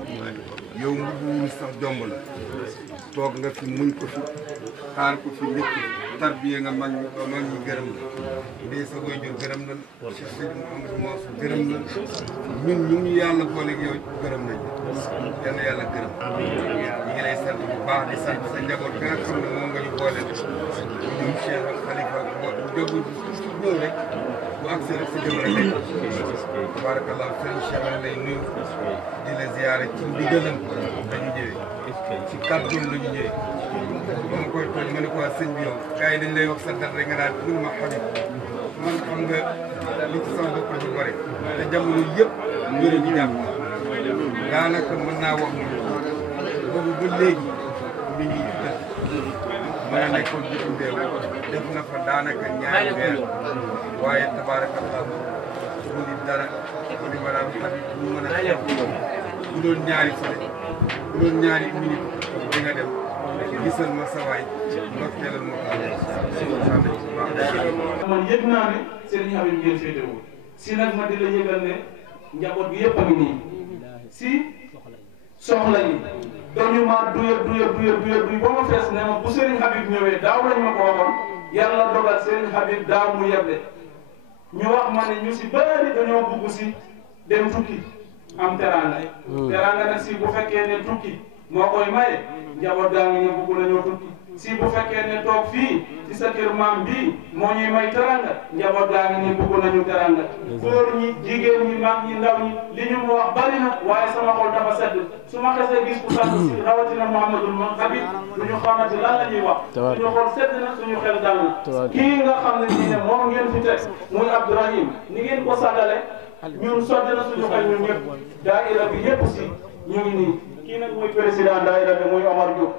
yow mbubuwul sax jomb la toog nga fi muñ ko fi xaar ko fi nit tarbiye nga mag ñi gërëm la ndee sa waajur gërëm la Cheikh Seydi Mouhamadou Mansour gërëm la ñun ñu ngi yàlla booleeg yow gërëm nañu yal na yàlla gërëm ñu ngi lay sant bu baax di sant sa njaboot bi nga xam ne moom nga ñu boole ñun Cheikh ak Khalifa jógu ñëw rek bu accès rek sa jëm rek nekk tabarakallah sëriñ Cheikh lay nuyu di la ziyaare ci ndigalam dañu ñëwee ci kàddoom la ñu ñëwee ba ma koy tooñ ma ne ko waa sëñ bi yow gars yi dañ lay wax sa dal rek nga naan mun ma Habib man xam nga li ci sama bopp dafa bëri te jamono yëpp wéra ñu jàpp daanaka mën naa wax ni boobu ba léegi mi ngi dëkk mën a nekkoon bitim réew def na fa daanaka ñaari weer waaye tabarakallah mu ni dara mu ni maanaam Habib bu mën a xew bu doon ñaari fële bu doon ñaari minute di nga dem gisal ma sa waay ndokteelal ma ko man yëg naa ne Serigne Habib ngeen féetewoo si nag ma di la yëgal ne njaboot bi yëpp a ngi nii si soxla yi dañu ma duy ba ma fees ne ma bu Serigne Habib ñëwee daaw lañ ma ko waxoon yàlla dogal Serigne Habib daaw mu yeble ñu wax ma ne ñu si bëri dañoo bugg si dem tukki am teranga teranga nag si bu fekkee ne tukki moo koy maye njaboot gaa ngi ne bugg nañoo tukki si bu fekkee ne toog fii ci sa kër maam bii moo ñuy may teranga njaboot gaa ngi ne bugg nañu teranga góor ñi jigéen ñi mag ñi ndaw ñi li ñu mu wax bari na waaye sama xol dafa sedd su ma xasee gis ku sant si rawatina Mouhamadul Habib lu ñu xamante lan la ñuy wax suñu xol sedd na suñu xel dal na kii nga xam ne nii ne moom ngeen fi teg muy Abdourahim ni ngeen ko sàggale ñun sotti na suñu xel ñun ñëpp daayira bi yëpp si ñu ngi nii kii nag muy président daayira bi muy Omar Diop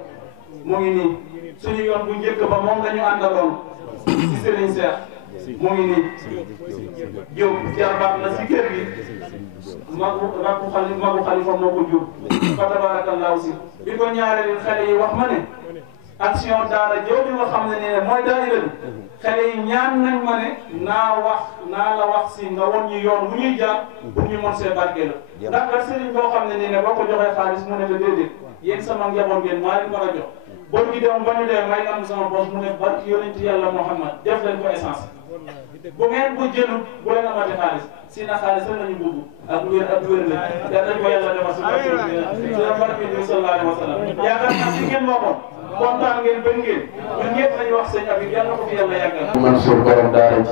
mu ngi nii suñu yoon bu njëkk ba moom la ñu àndaloon si Serigne Cheikh mu ngi nii Diop jarbaat na si kër gi magu xalifa moo ko jur fa tabarakallahu si bi ko ñaareel xale yi wax ma ne action daara jooju nga xam ne ne mooy daayira bi xale yi ñaan nañ ma ne naa la wax si nga won ñu yoon wu ñuy jaar pour ñu mën see barkeelu ndax nga sëriñ boo xam ne nii ne boo ko joxee xaalis mu ne la déedéet yéen sama njaboot ngeen maa leen war a jox boo gi dem ba ñu dee may am sama boss mu ne barki yonent yàlla Muhammad def leen ko essence bu ngeen ko jëlu bu leen amati xaalis si na xaalis rek lañu bëgg ak wér la yàlla ko yàlla defal si barki bi sallallahu alayhi wa sallam yaakaar naa si ngeen waxoon kontaan ngeen bëgg ngeen ñun ñëpp nañu wax sëñ Habib yàlla ko fi yàlla yàggal Mansour borom daara ji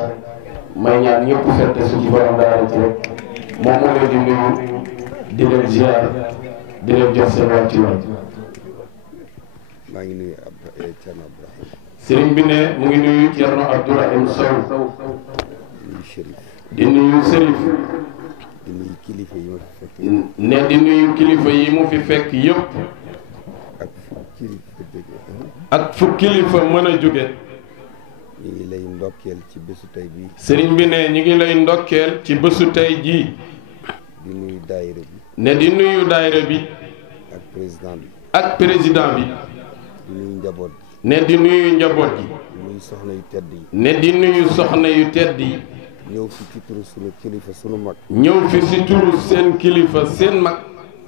may ñaan ñëpp fette su ci borom daara ji rek moom moo leen di nuyu di leen ziar di leen jox seen wàccuwaay. maa ngi nuyu Thierno Abdourahim. sëriñ bi ne mu ngi nuyu Thierno Abdourahim Sow. nuyu Chérif. di nuyu Chérif. di nuyu kilifa yi ma fi fekk. ne di nuyu kilifa yi mu fi fekk yëpp. ak fu kilifa mën a jóge. ñu ngi lay ndokkeel ci bésu tey bii. sëriñ bi ne ñu ngi lay ndokkeel ci bésu tey jii. di nuyu daayira bi. ne di nuyu daayira bi. ak président bi. ak président bi. di nuyu njaboot gi. ne di nuyu njaboot gi. di nuyu soxna yu tedd yi. ne di nuyu soxna yu tedd yi. ñëw fi ci turu sunu kilifa sunu mag. ñëw fi ci turu seen kilifa seen mag.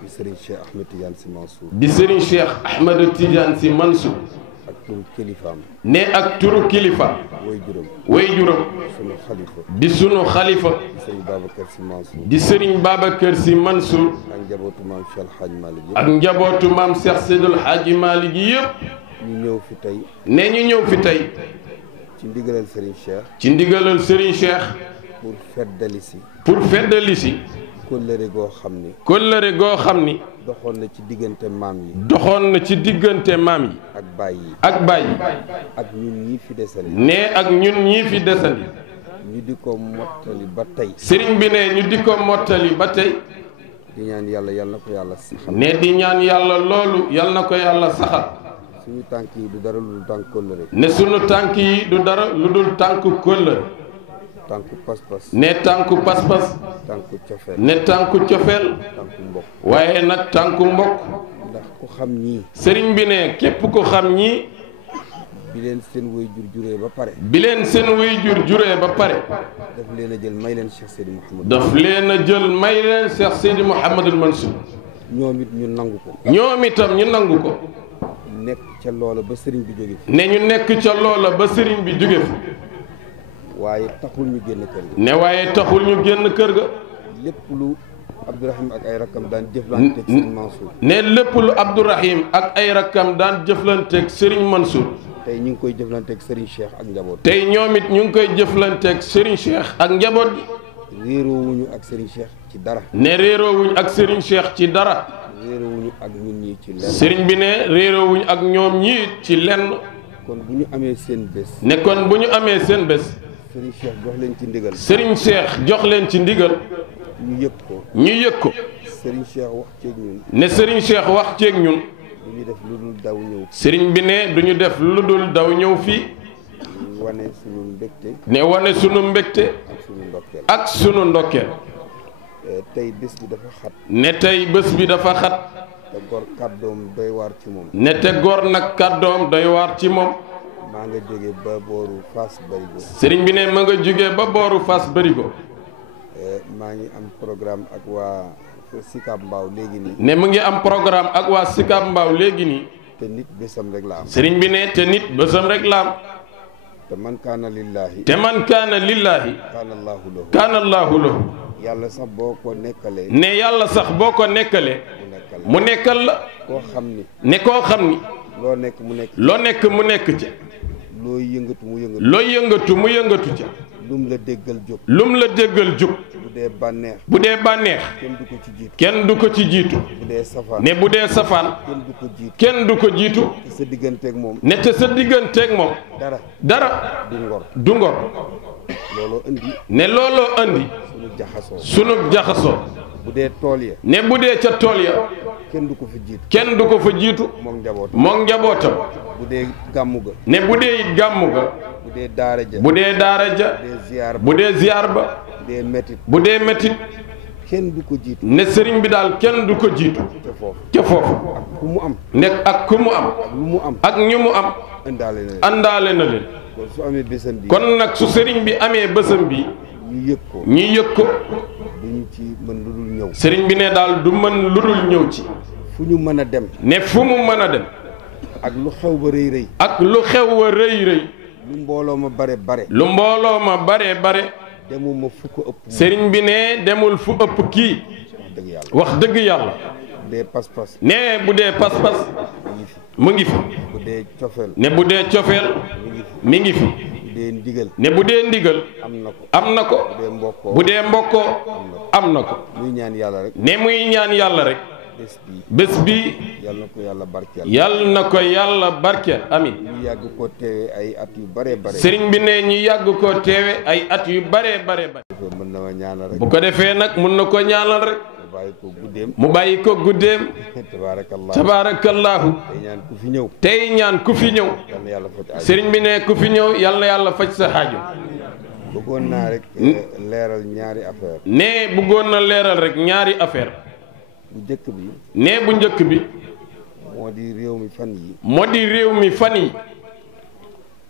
di Serigne Cheikh Ahmed Tidiane Sy Mansour. di Serigne Cheikh Ahmed Tidiane Sy Mansour. ak turu kilifaam. ne ak turu kilifa. way juram. sunu xalifa. di sunu xalifa. di Serigne Babacar Sy Mansour. di Serigne Babacar Sy Mansour. ak njabootu maam Cheikh Hadj Malick yëpp. ak njabootu maam Cheikh Seydil Hadji Malick yëpp. ñu ñëw fi tey. ne ñu ñëw fi tey. ci ndigalal Serigne Cheikh. ci ndigalal Serigne Cheikh. pour feddali si. pour feddali si. kóllëre goo xam ni. kóllëre goo xam ni. doxoon na ci diggante maam yi. doxoon na ci diggante maam yi. ak baay yi. ak baay yi. ak ñun ñii fi desandi. ne ak ñun ñii fi desandi. ñu di ko mottali ba tey. sëriñ bi ne ñu di ko mottali ba tey. di ñaan yàlla yal na ko yàlla saxal. ne di ñaan yàlla loolu yal na ko yàlla saxal. suñu tànk yi du dara lu dul tànk kóllëre. ne sunu tànk yi du dara lu dul tànk kóllëre. tànku pas-pas. ne tànku pas-pas. tànku cofeel. ne tànku cofeel. tànku mbokk. waaye nag tànku mbokk. ndax ku xam ñii. sëriñ bi ne képp ko xam ñii. bi leen seen waajur juree ba pare. bi leen seen waajur juree ba pare. daf leen a jël may leen Cheikh Seydi Mouhamadou. daf leen a jël may leen Cheikh Seydi Mouhamadou Mansour. ñoom it ñu nangu ko. ñoom itam ñu nangu ko. nekk ca loola ba sëriñ bi jóge fi. ne ñu nekk ca loola ba sëriñ bi jóge fi. waaye taxul ñu génn kër ga. ne waaye taxul ñu génn kër ga. lépp lu Abdourahim ak ay rakkam daan jëflanteeg Serigne Mansour. ne lépp lu Abdourahim ak ay rakkam daan jëflanteeg Serigne Mansour. tey ñu ngi koy jëflanteeg Serigne Cheikh ak njaboot. tey ñoom it ñu ngi koy jëflanteeg Serigne Cheikh ak njaboot gi. réeroowuñu ak Serigne Cheikh ci dara. ne réeroowuñu ak Serigne Cheikh ci dara. réeroowuñu ak ñun ñii ci lenn. Serigne bi ne réeroowuñu ak ñoom ñii ci lenn. kon bu ñu amee seen bés. ne kon bu ñu amee seen bés. Serigne Cheikh jox leen ci ndigal. Serigne Cheikh jox leen ci ndigal. ñu yëg ko. ñu yëg ko. Serigne Cheikh wax ceeg ñun. ne Serigne Cheikh wax ceeg ñun. du ñu def lu dul daw ñëw. Serigne bi ne du ñu def lu dul daw ñëw fii. wane sunu mbégte. ne wane sunu mbégte. ak sunu ndokkeel. ak sunu ndokkeel. tey bés bi dafa xat. ne tey bés bi dafa xat. te gor kàddoom doy waar ci moom. ne te gor nag kàddoom doy waar ci moom. maa nga jóge ba booru Fass Barigo. Serigne bi ne ma nga jóge ba booru Fass Barigo. maa ngi am programme ak waa Sicap Mbao léegi nii. ne mu ngi am programme ak waa Sicap Mbao léegi nii. te nit bésam rek la am. Serigne bi ne te nit bésam rek la am. te man kaana lillaahi. te man kaana lillaahi. kaana allaahu lahu. kaana allaahu lahu. yàlla sax boo ko nekkalee. ne yàlla sax boo ko nekkalee. mu nekkal la. koo xam ni. ne koo xam ni. loo nekk mu nekk. loo nekk mu nekk ca. looy yëngatu mu yëngatu. looy yëngatu mu yëngatu ca. lum la déggal jóg. lum la déggal jóg. bu dee bànneex. bu dee bànneex. kenn du ko ci jiitu. kenn du ko ci jiitu. bu dee safaan. ne bu dee safaan. kenn du ko jiitu. kenn du ko jiitu. te sa digganteeg moom. ne te sa digganteeg moom. dara. du ngor. du ngor. looloo indi. ne looloo andi. sunu jaxasoo. sunu jaxasoo. bu dee tool ya. ne bu dee ca tool ya. kenn du ko fa jiitu. kenn du ko fa jiitu. moom njabootam. moom njabootam. bu dee gàmmu ga. ne bu dee it gàmmu ga. bu dee daara ja. bu dee daara ja. bu dee ziar ba. bu dee métit. bu dee métit. kenn du ko jiitu. ne sëriñ bi daal kenn du ko jiitu. ca foofu. ak ku mu am. nekk ak ku mu am. ak lu mu am. ak ñu mu am. àndaale na leen. àndaale na leen. kon su amee bésam bi. kon nag su sëriñ bi amee bésam bi. ñu yëg ko. ñu yëg ko. duñu ci mën lu dul ñëw. sëriñ bi ne daal du mën lu dul ñëw ci. fu ñu mën a dem. ne fu mu mën a dem. ak lu xew ba rëy rëy. ak lu xew ba rëy rëy. lu mbooloo ma bare bare. lu mbooloo ma bare bare. demuma fu ko ëpp. sëriñ bi ne demul fu ëpp kii. wax dëgg yàlla. bu dee pas-pas. ne bu dee pas-pas. mu ngi fi. bu dee cofeel. ne bu dee cofeel. mi ngi fi. bu dee ndigal. ne bu dee ndigal. am na ko. bu dee mbokkoo. bu dee mbokkoo. am na ko. muy ñaan yàlla rek. ne muy ñaan yàlla rek. bés bi. yal na ko yàlla barkeel. yal na ko yàlla barkeel amin. ñu yàgg ko teewe ay at yu bare bare. sëriñ bi ne ñu yàgg ko teewe ay at yu bare bare bare. mën na ma ñaanal rek. bu ko defee nag mun na ko ñaanal rek. mu bàyyi ko guddeem. mu bàyyi ko guddeem. tabaarakallaahu. tey ñaan ku fi ñëw. tey ñaan ku fi ñëw. yal na yàlla faj sëriñ bi ne ku fi ñëw yal na yàlla faj sa xaaju. bëggoon naa rek leeral ñaari affaire. ne bëggoon na leeral rek ñaari affaire. bu njëkk bi. ne bu njëkk bi. moo di réew mi fan yi. moo di réew mi fan yi.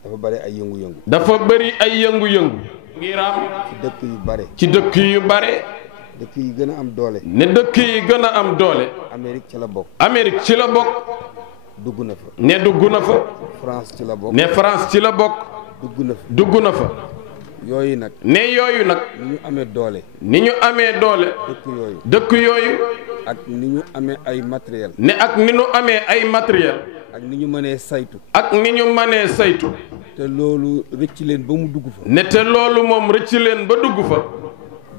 dafa bari ay yëngu-yëngu. dafa bari ay yëngu-yëngu. ngiraam. ci dëkk yu bare. ci dëkk yu bare. dëkk yi gën a am doole. ne dëkk yi gën a am doole. Amérique ci la bokk. Amérique ci la bokk. dugg na fa. ne dugg na fa. France ci la bokk. ne France ci la bokk. dugg na fa. dugg na fa. yooyu nag. ne yooyu nag. ni ñu amee doole. ni ñu amee doole. dëkk yooyu. dëkk yooyu. ak ni ñu amee ay matériel. ne ak ni ñu amee ay matériel. ak ni ñu mënee saytu. ak ni ñu mënee saytu. te loolu rëcc leen ba mu dugg fa. ne te loolu moom rëcc leen ba dugg fa.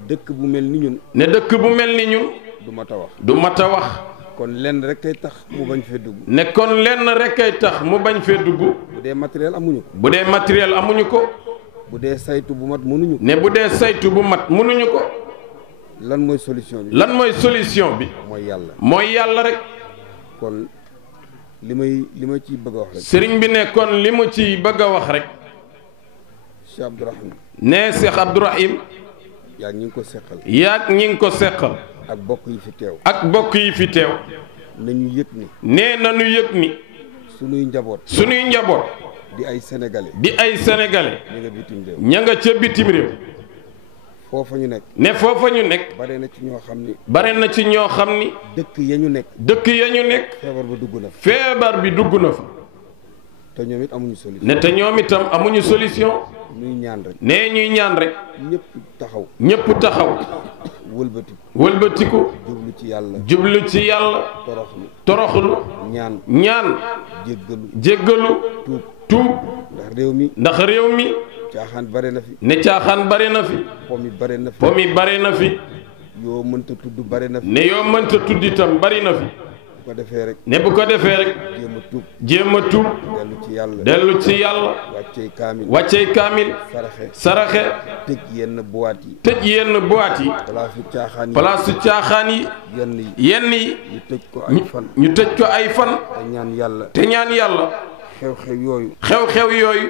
dëkk bu mel ni ñun. ne dëkk bu mel ni ñun. du mat a wax. du mat a wax. kon lenn rek kay tax mu bañ fee dugg. ne kon lenn rek kay tax mu bañ fee dugg. bu dee matériel amuñu ko. bu dee matériel amuñu ko. bu dee saytu bu mat mënuñu ko. ne bu dee saytu bu mat mënuñu ko. lan mooy solution bi. lan mooy solution bi. mooy yàlla. mooy yàlla rek. kon li ma ciy bëgg a wax rek. sëriñ bi ne kon li mu ci bëgg a wax rek. Cheikh Abdourahim. ne Cheikh Abdourahim. yaa ngi ko seqal. yaa ngi ko seqal. ak bokk yi fi teew. ak bokk yi fi teew. nañu yëg ni. nee nañu yëg ni. sunuy njaboot. sunuy njaboot. di ay sénégalais. di ay sénégalais. ña nga bitim réew. ña nga ca bitim réew. foofa ñu nekk. ne foofa ñu nekk. bare na ci ñoo xam ni. bare na ci ñoo xam ni. dëkk ya ñu nekk. dëkk ya ñu nekk. feebar ba dugg na fa. feebar bi dugg na fa. te ñoom it amuñu solution. ne te ñoom itam amuñu solution. ñuy ñaan rek. nee ñuy ñaan rek. ñëpp taxaw. ñëpp taxaw. wëlbatiku. wëlbatiku. jublu ci yàlla. jublu ci yàlla. toroxlu. toroxlu. ñaan. ñaan. jéggalu. jéggalu. tuub. ndax réew mi. ndax réew mi. caaxaan bare na fi. ne caaxaan bare na fi. po mi bare na fi. po mi bare na fi. yoo mënta tudd bare na fi. ne yoo mënta tudd itam bari na fi. bu ko defee rek. ne bu ko defee rek. jéem a tuub. jéem a tuub. dellu ci yàlla. dellu ci yàlla. wàccey kaamil. wàccey kaamil. saraxe. saraxe. tëj yenn boîte yi. tëj yenn boîte yi. palaasu caaxaan yi. palaasu caaxaan yi. yenn yi. ñu tëj ko ay fan. ñu tëj ko ay fan. te ñaan yàlla. te ñaan yàlla. xew-xew yooyu. xew-xew yooyu.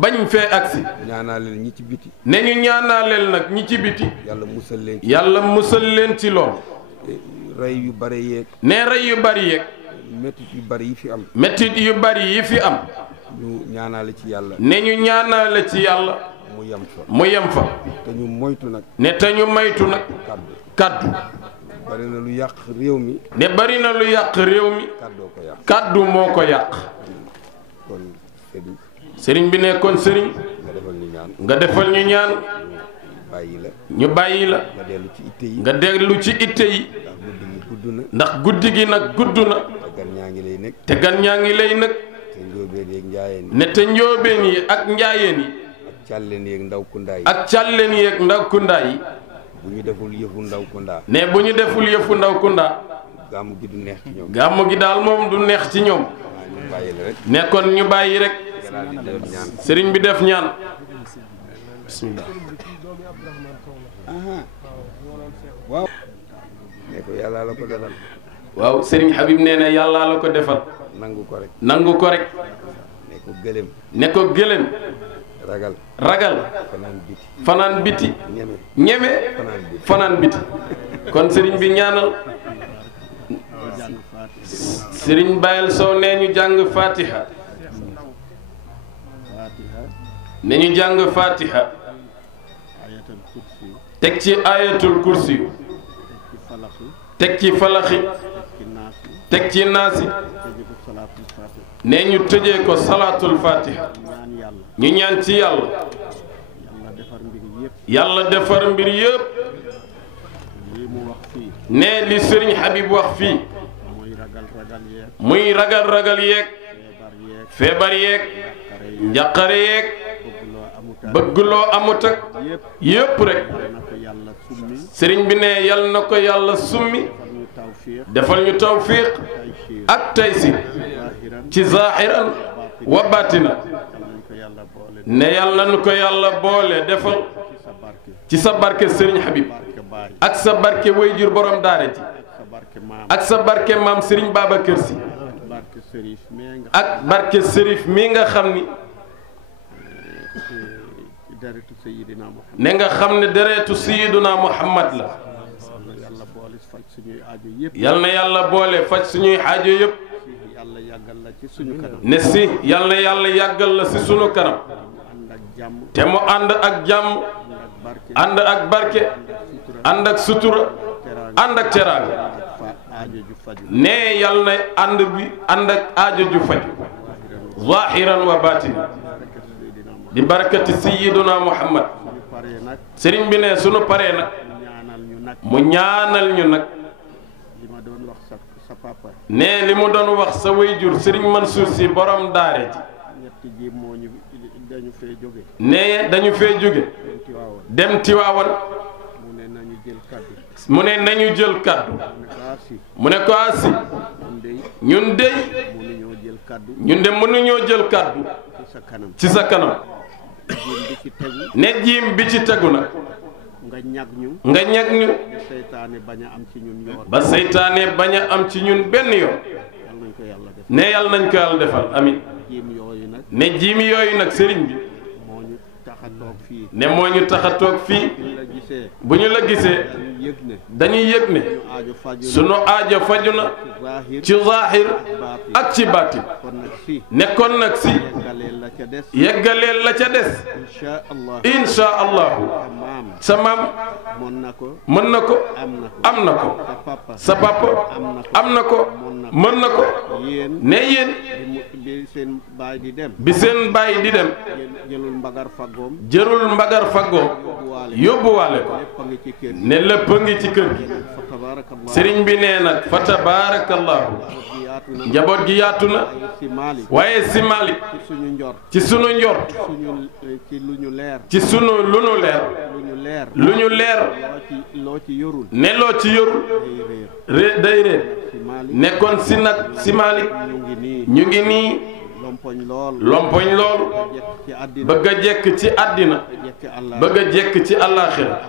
bañ fee agsi. ñaanaaleel ñi ci biti. ne ñu ñaanaaleel nag ñi ci biti. yàlla musal leen ci. yàlla musal leen ci lool. rey yu bari yeeg. ne rey yu bari yeeg. métit yu bari yi fi am. métit yu bari yi fi am. ñu ñaanaale ci yàlla. ne ñu ñaanaale ci yàlla. mu yem fa. mu yem fa. te ñu moytu nag. ne te ñu moytu nag. kaddu. bari na lu yàq réew mi. ne bari na lu yàq réew mi. kaddoo ko yàq. kaddu moo ko yàq. kon sëriñ bi ne kon sëriñ. nga defal ñu ñaan. nga defal ñu ñaan. bàyyi la. ñu bàyyi la. nga dellu ci itte yi. nga dellu ci itte yi. ndax guddi gi nag gudd na. te gan ñaa ngi lay nekk. te gan ñaa ngi lay nag. te njóobeen yeeg njaayeen yi. ne te njóobeen yi ak njaayeen yi. ak càlleen yeeg ndaw kundaa yi. ak càlleen yeeg ndaw kundaa yi. bu ñu deful yëfu ndaw kundaa. ne bu ñu deful yëfu ndaw kundaa. gàmmu gi du neex ci ñoom. gàmmu gi daal moom du neex ci ñoom. ne kon ñu bàyyi rek. sëriñ bi def ñaan. bismillah. waaw. ne ko yàlla la ko defal. waaw sëriñ Habib nee na yàlla la ko defal. nangu ko rek. nangu ko rek. ne ko gëlëm. ne ko gëlëm. ragal. ragal. fanaan biti. fanaan biti. ñeme. ñeme. fanaan biti. kon sëriñ bi ñaanal. sëriñ Bayel Sow nee ñu jàng Fatiha. ne ñu jàng Fatiha. teg ci ayatul kursi. teg ci falaxi. teg ci naasi. ne ñu tëjee ko salaatul Fatiha. ñu ñaan ci yàlla. yàlla defar mbir yëpp. ne li sëriñ Habib wax fii. muy ragal yeeg. feebar yeeg. njàqare yeeg. bëgg loo amut ak yëpp rek. sëriñ bi ne yal na ko yàlla summi. defal ñu tawfiq ak taysir ci zaahiran wa batina. ne yàlla nu ko yàlla boole defal ci sa barke sëriñ Habib ak sa barke wayjur borom daara ji ak sa barke maam sëriñ Babacar Si ak barke sërif mi nga xam ni ne nga xam ne deretu Sayyiduna Muhammad la. yal na yàlla boole faj suñuy aajo yëpp. ne si yal na yàlla yàggal la si sunu kanam. te mu ànd ak jàmm. ànd ak barke. ànd ak sutura. ànd ak teraanga. ne yal na ànd bi ànd ak aajo ju faj. zahiran wa batin. di barakati Sayyiduna Muhammad. sëriñ bi ne sunu paree nag. mu ñaanal ñu nag. ne li mu doon wax sa wayjur sëriñ Mansour Si borom daare ji. ne dañu fee jóge. dem Tiwaawan. mu ne nañu jël kaddu. mu ne ko asi. ñun dey. ñun de mënuñoo jël kaddu. ci sa kanam. ne jiim bi ci tegu nag. nga ñag ñu. ba seytaane bañ a am ci ñun benn yoon. ne yàlla nañ ko yàlla defal amin ne jiim yooyu nag sëriñ bi ne moo ñu tax a toog fii bu ñu la gisee dañuy yëg ne sunu aajo faju na ci zaahir ak ci baatin nekkoon nag si yeggaleel la ca des insha allahu sa maam mën na ko am na ko sa papa am na ko mën na ko ne yéen bi seen baay di dem jërul mbagar faggoom yóbbuwaale ko ne lépp a ngi ci kër gi sëriñ bi nee nag fa tabarakallahu njaboot gi yaatu na waaye si Malick ci sunu njort ci sunu lu nu leer ne loo ci yorul day réer nekkoon si nag si Malick ñu ngi nii lompoñ lool bëgg a jekk ci àddina bëgg a jekk ci àllaaxira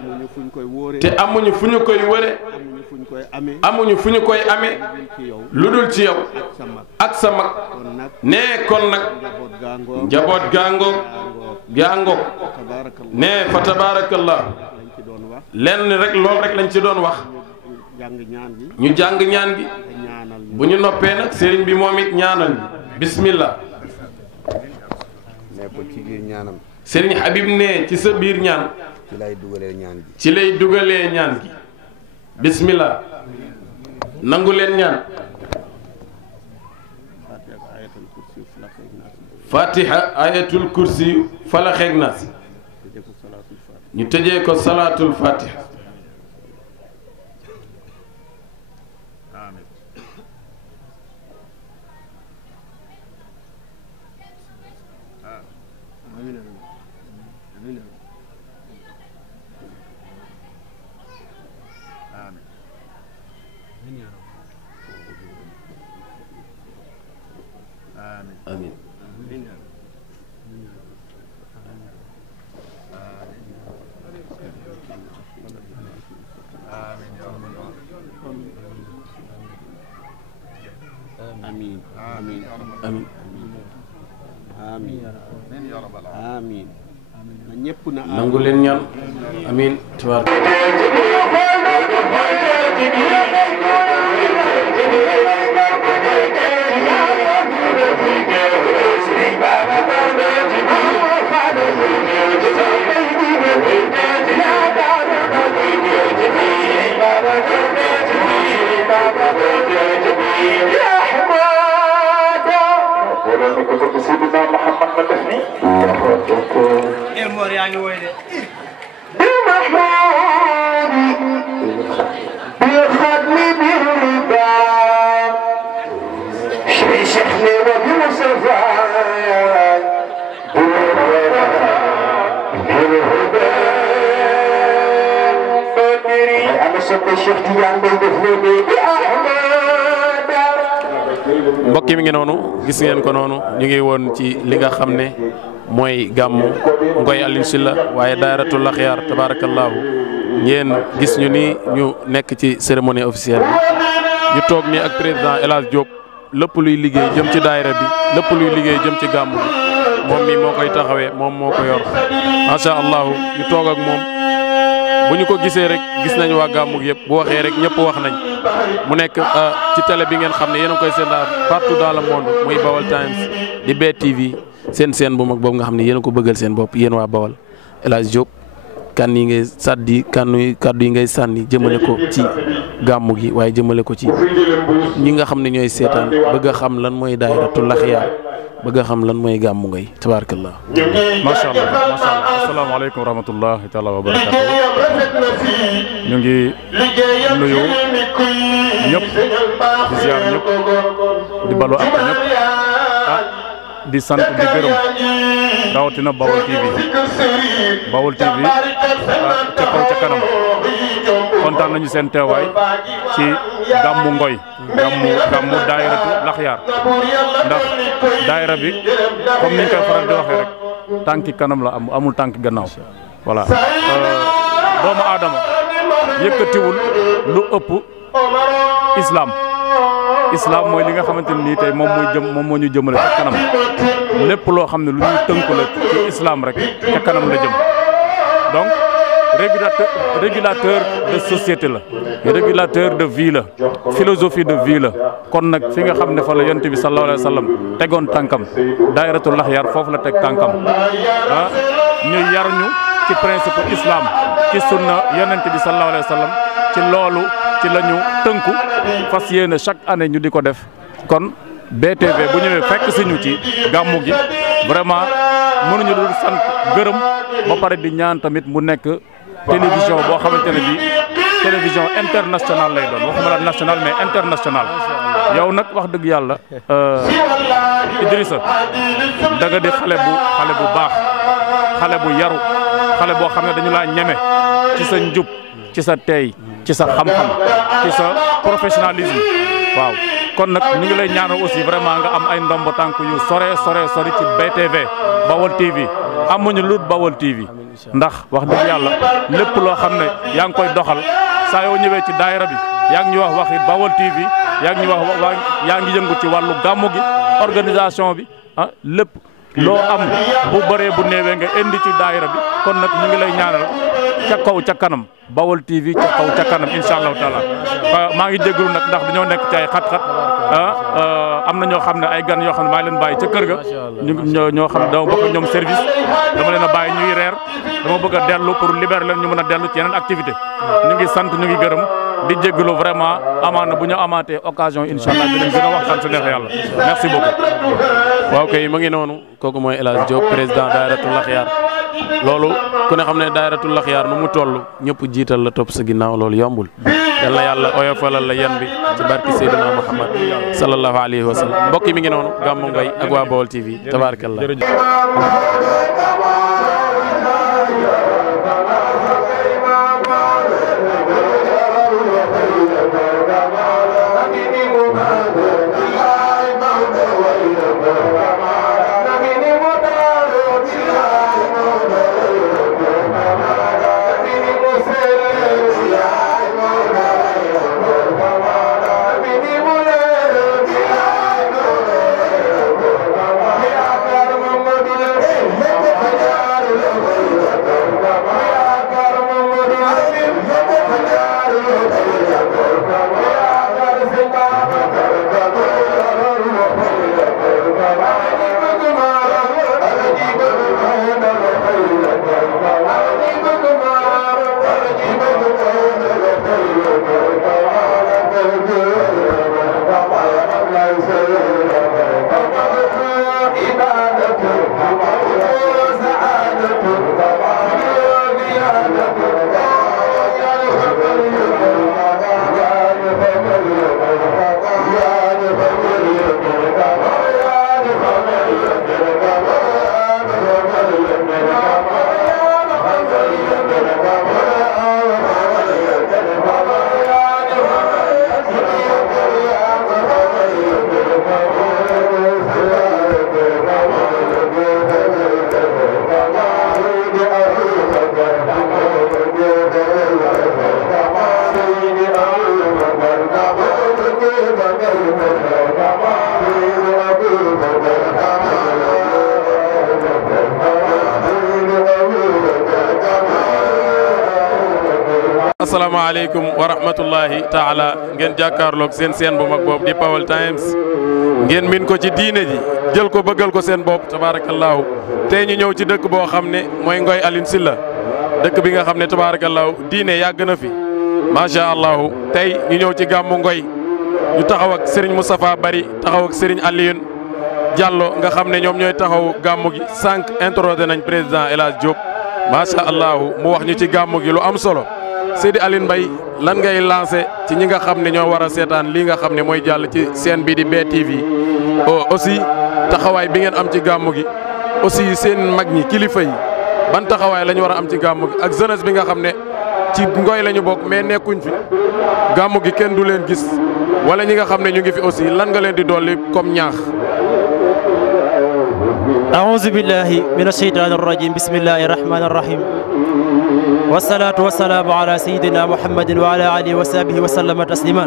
te amuñu fu ñu koy wëre amuñu fu ñu koy amee lu dul ci yow ak sa mag nee kon nag njaboot gaangoog nee fa tabaarakallah lenn rek lool rek lañ ci doon wax ñu jàng ñaan gi bu ñu noppee nag sëriñ bi moom it ñaanal ñu bismillah ne ko ci biir ñaanam sëriñ Habib ne ci sa biir ñaan ci lay dugalee ñaan gi ci lay dugalee ñaan gi bismillah nangu leen ñaan fatiha ayatul kursi falaxeeg naas ñu tëjee ko salaatul fatiha amin آمين آمين آمين آمين آمين nangu leen ñaan amin tabaaraka سيدنا محمد مدفني المور يعني وين بمحمود بخدم بالرضا شيخني وبيوسف بالهدى بدري انا صدق الشيخ ديان بيدفني باحمد mbokk yi mi ngi noonu gis ngeen ko noonu ñu ngi woon ci li nga xam ne mooy gàmmu Ngoye Alioune Sylla waaye daayiratul Laxyaar tabaarakallaahu ngeen gis ñu ni ñu nekk ci cérémonie officielle bi ñu toog nii ak président El Hadj Diop lépp luy liggéey jëm ci daayira bi lépp luy liggéey jëm ci gàmmu bi moom mi moo koy taxawee moom moo ko yor macha allah ñu toog ak moom bu ñu ko gisee rek gis nañ waa gàmmu yëpp bu waxee rek ñëpp wax nañ mu nekk ci télé bi ngeen xam ne yéen a ngi koy seetaan partout dans le monde muy Baol Times di BTV seen bu mag boobu nga xam ne yéen a ko bëggal seen bopp yéen waa Baol. El Hadj Diop kan yi ngay sàddi kaddu yi ngay sànni jëmale ko ci gàmmu gi waaye jëmale ko ci ñi nga xam ne ñooy seetaan bëgg a xam lan mooy daayiratul Laxyaar bëgg a xam lan mooy gàmmu ngay tabaarakallah. macha allah macha allah asalaamaaleykum wa rahmatullahi taala wa barakatuh ñu ngi nuyu ñëpp di ziar ñëpp di balu ak ñëpp di sant di gërëm rawatina Baol TV ca kaw ca kanam kontaan nañu seen teewaay ci gàmmu Ngoye gàmmu daayiratu Laxyaar ndax daayira bi comme niñ koy faral di waxee rek tànki kanam la amul tànki gannaaw voilà doomu aadama yëkkatiwul lu ëpp islam islam mooy li nga xamante ni nii tey moom moo ñu jëmale ca kanam lépp loo xam ne lu ñuy tënku la ci islam rek ca kanam la jëm donc régulateur de société la régulateur de vie la philosophie de vie la kon nag fi nga xam ne fa la yonent bi sallallahu alayhi wa sallam tegoon tànkam daayiratul Laxyaar foofu la teg tànkam ñu yar ñu ci principe islam ci sunna yonent bi sallallahu alayhi wa sallam ci loolu ci la ñu tënku fas yéene chaque année ñu di ko def kon BTV bu ñëwee fekk si ñu ci gàmmu gi vraiment mënuñu dul sant gërëm ba pare di ñaan tamit mu nekk télévision boo xamante ne bii télévision internationale lay doon waxuma la national mais international yow nag wax dëgg yàlla Idrissa da nga di xale bu baax xale bu yaru xale boo xam ne dañu laa ñeme ci sa njub ci sa teey ci sa xam-xam ci sa professionnalisme waaw kon nag ñu ngi lay ñaanal aussi vraiment nga am ay ndombo tànk yu sore ci BTV Bawol TV amuñu lut Bawol TV ndax wax dëgg yàlla lépp loo xam ne yaa ngi koy doxal saa yoo ñëwee ci daayira bi yaa ngi ñuy wax waxi Bawol TV yaa ngi ñuy wax yaa ngi yëngu ci wàllu gàmmu gi organisation bi lépp loo am bu bëree bu néewee nga indi ci daayira bi kon nag ñu ngi lay ñaanal ca kaw ca kanam Bawol TV ca kaw ca kanam incha allahu taala maa ngi jégalu nag ndax dañoo nekk ci ay xat-xat am na ñoo xam ne ay gan yoo xam ne maa leen bàyyi ca kër ga ñoo xam ne dama bokk ñoom service dama leen a bàyyi ñuy reer dama bëgg a dellu pour libérer leen ñu mën a dellu ci yeneen activité ñu ngi sant ñu ngi gërëm di jégalu vraiment amaana bu ñu amaatee occasion incha allah dinañ gën a waxtaan su neexee yàlla merci beaucoup. waaw kay ma ngi noonu kooku mooy El Hadj Diop président daayiratul Laxyaar loolu ku ne xam ne daayiratul Laxyaar nu mu toll ñëpp jiital la topp sa ginnaaw loolu yombul yal na yàlla oyofalal la yan bi ci barki Seydina Muhammad sallallahu alayhi wa sallam mbokk yi mi ngi noonu Gamou Ngoye ak waa Bawol TV tabarakallah. asalaamaaleykum wa rahmatullahi taala ngeen jàkkaarloog seen bu mag boobu di Baol Times ngeen min ko ci diine ji jël ko bëggal ko seen bopp tabaarakallaahu tey ñu ñëw ci dëkk boo xam ne mooy Ngoye Alioune Sylla dëkk bi nga xam ne tabaarakallaahu diine yàgg na fi macha allahu tey ñu ñëw ci gàmmu Ngoye ñu taxaw ak Serigne Moustapha Bari taxaw ak Serigne Alioune Diallo nga xam ne ñoom ñooy taxaw gàmmu gi sànq introsé nañ président El Hadj Diop macha allahu mu wax ñu ci gàmmu gi lu am solo. Seydi Alioune Mbaye lan ngay lancé ci ñi nga xam ne ñoo war a seetaan lii nga xam ne mooy jàll ci seen bii di BTV aussi taxawaay bi ngeen am ci gàmmu gi aussi seen mag ñi kilifa yi ban taxawaay la ñu war a am ci gàmmu gi ak jeunesse bi nga xam ne ci Ngoye la ñu bokk mais nekkuñ fi gàmmu gi kenn du leen gis wala ñi nga xam ne ñu ngi fi aussi lan nga leen di dolli comme ñaax. أعوذ بالله من الشيطان الرجيم بسم الله الرحمن الرحيم والصلاة والسلام على سيدنا محمد وعلى آله وصحبه وسلم تسليما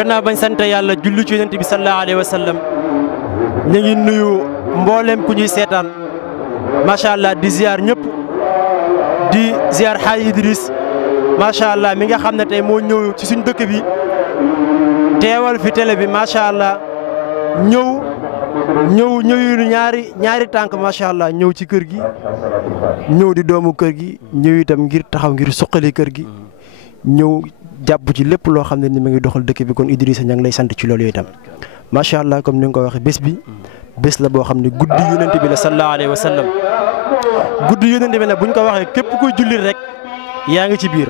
gannaaw bañ sant yàlla julli ci yonent bi sallallahu alayhi wa sallam ñu ngi nuyu mboolem ku ñuy seetaan macha allah di ziar ñëpp di ziar Xaaji Idriss macha allah mi nga xam ne tey moo ñëw ci suñ dëkk bi teewal fi télé bi macha allah ñëw ñaari tànk macha allah ñëw ci kër gi ñëw di doomu kër gi ñëw itam ngir taxaw ngir suqali kër gi ñëw jàpp ci lépp loo xam ne ni ma ngi doxal dëkk bi kon Idrissa ña ngi lay sant ci loolu itam macha allah comme ni nga ko waxee bés bi bés la boo xam ne guddi yonent bi la sallallahu alayhi wa sallam guddi yonent bi la buñ ko waxee képp koy jullit rek yaa ngi ci biir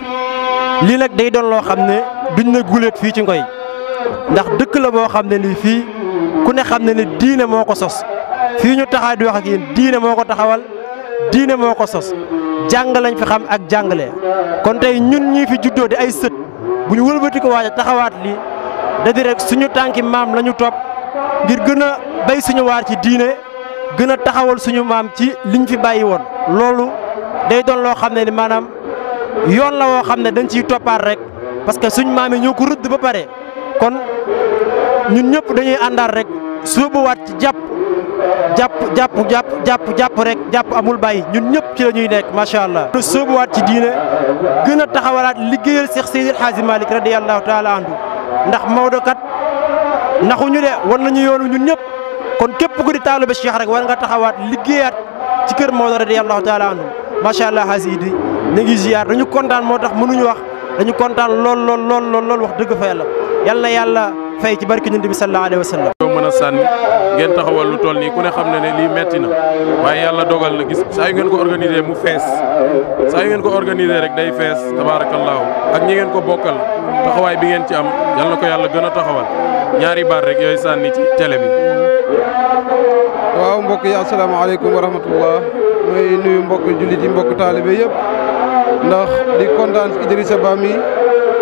lii nag day doon loo xam ne duñ na guléet fii ci Ngoy ndax dëkk la boo xam ne ni fii ku ne xam ne ni diine moo ko sos fii ñu taxaw di wax ak yéen diine moo ko taxawal diine moo ko sos jàng lañ fi xam ak jàngale kon tey ñun ñii fi juddoo di ay sët bu ñu wëlbati ko waaja taxawaat lii da di rek suñu tànki maam la ñu topp ngir gën a béy suñu waar ci diine gën a taxawal suñu maam ci liñ fi bàyyi woon loolu day doon loo xam ne ni maanaam yoon la woo xam ne dañ ciy toppaat rek parce que suñ maam yi ñoo ko rëdd ba pare kon ñun ñëpp dañuy àndaat rek sóobuwaat ci jàpp rek jàpp amul bàyyi ñun ñëpp ci la ñuy nekk macha allah. sóobuwaat ci diine gën a taxawalaat liggéeyal Cheikh Seydil Hadji Malick radiyallahu taala anhu ndax Maodo kat naxuñu de war nañu yoonu ñun ñëpp kon képp ku di taalibe Cheikh rek war nga taxawaat liggéeyaat ci kër Maodo radiyallahu taala anhu macha allah Hasidi ñu ngi ziar dañu kontaan moo tax mënuñu wax dañu kontaan lool wax dëgg fa yàlla yàlla fay ci barke Yonent bi sallallahu alayhi wa sallam. mën a sànni ngeen taxawal lu toll nii ku ne xam ne ne lii metti na waaye yàlla dogal na gis saa yu ngeen ko organisé mu fees saa yu ngeen ko organisé rek day fees tabaarakallaahu ak ñi ngeen ko bokkal taxawaay bi ngeen ci am yal na ko yàlla gën a taxawal ñaari baat rek yooyu sànni ci télé bi. waaw mbokk yi asalaamaaleykum wa rahmatullah mooy nuyu mbokk jullit yi mbokk taalibe yëpp ndax di kontaan Idrissa Ba mi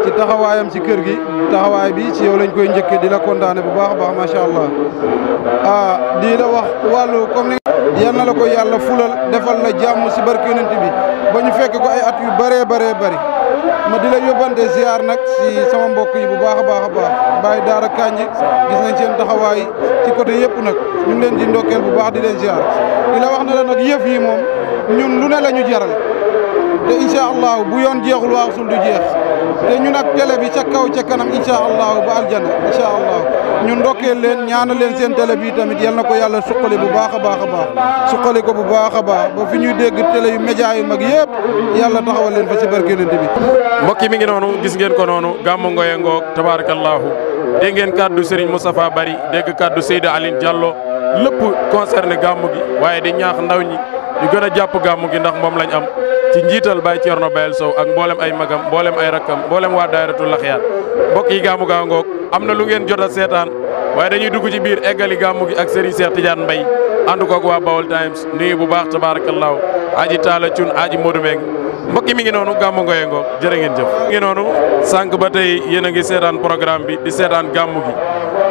ci taxawaayam ci kër gi taxawaay bi ci yow lañ koy njëkkee di la kontaane bu baax a baax macha allah di la wax wàllu comme ni yal na la ko yàlla fulal defal la jàmm si barke yonent bi ba ñu fekk ko ay at yu bëree bëri ma di la yóbbante ziar nag si sama mbokk yi bu baax a baax Baye Daara Kanji gis nañ seen taxawaay ci côté yëpp nag ñu ngi leen di ndokkeel bu baax di leen ziar di la wax ne la nag yëf yi moom ñun lu ne la ñu jaral te incha allah bu yoon jeexul waaxul du jeex te ñun ak télé bi ca kaw ca kanam incha allah ba aljana incha allah ñun ndokkeel leen ñaanal leen seen télé bi tamit yal na ko yàlla suqali bu baax a baax suqali ko bu baax a baax ba fi ñuy dégg télé yu média yu mag yëpp yàlla taxawal leen fa si barke Yonent bi. mbokk yi mi ngi noonu gis ngeen ko noonu gàmmu Ngoye ngoog tabaarakallaahu dégg ngeen kàddu Serigne Moustapha Bari dégg kàddu Seyda Aline Diallo lépp concerné gàmmu gi waaye di ñaax ndaw ñi ñu gën a jàpp gàmmu gi ndax moom lañ am ci njiital Baye Thierno Bayel Sow ak mboolem ay magam mboolem ay rakkam mboolem waa daayiratul Laxyaat mbokk yi gàmmu gaa ngoog am na lu ngeen jot a seetaan waaye dañuy dugg ci biir eggali gàmmu gi ak Serigne Cheikh Tidiane Mbaye ànd koog waa Baol Times nuyu bu baax tabaarakallaahu aji Talla Thioune aji Modou Meng mbokk yi mi ngi noonu gàmmu Ngoye ngoog jërë ngeen jëf. mi ngi noonu sànq ba tey yéen a ngi seetaan programme bi di seetaan gàmmu gi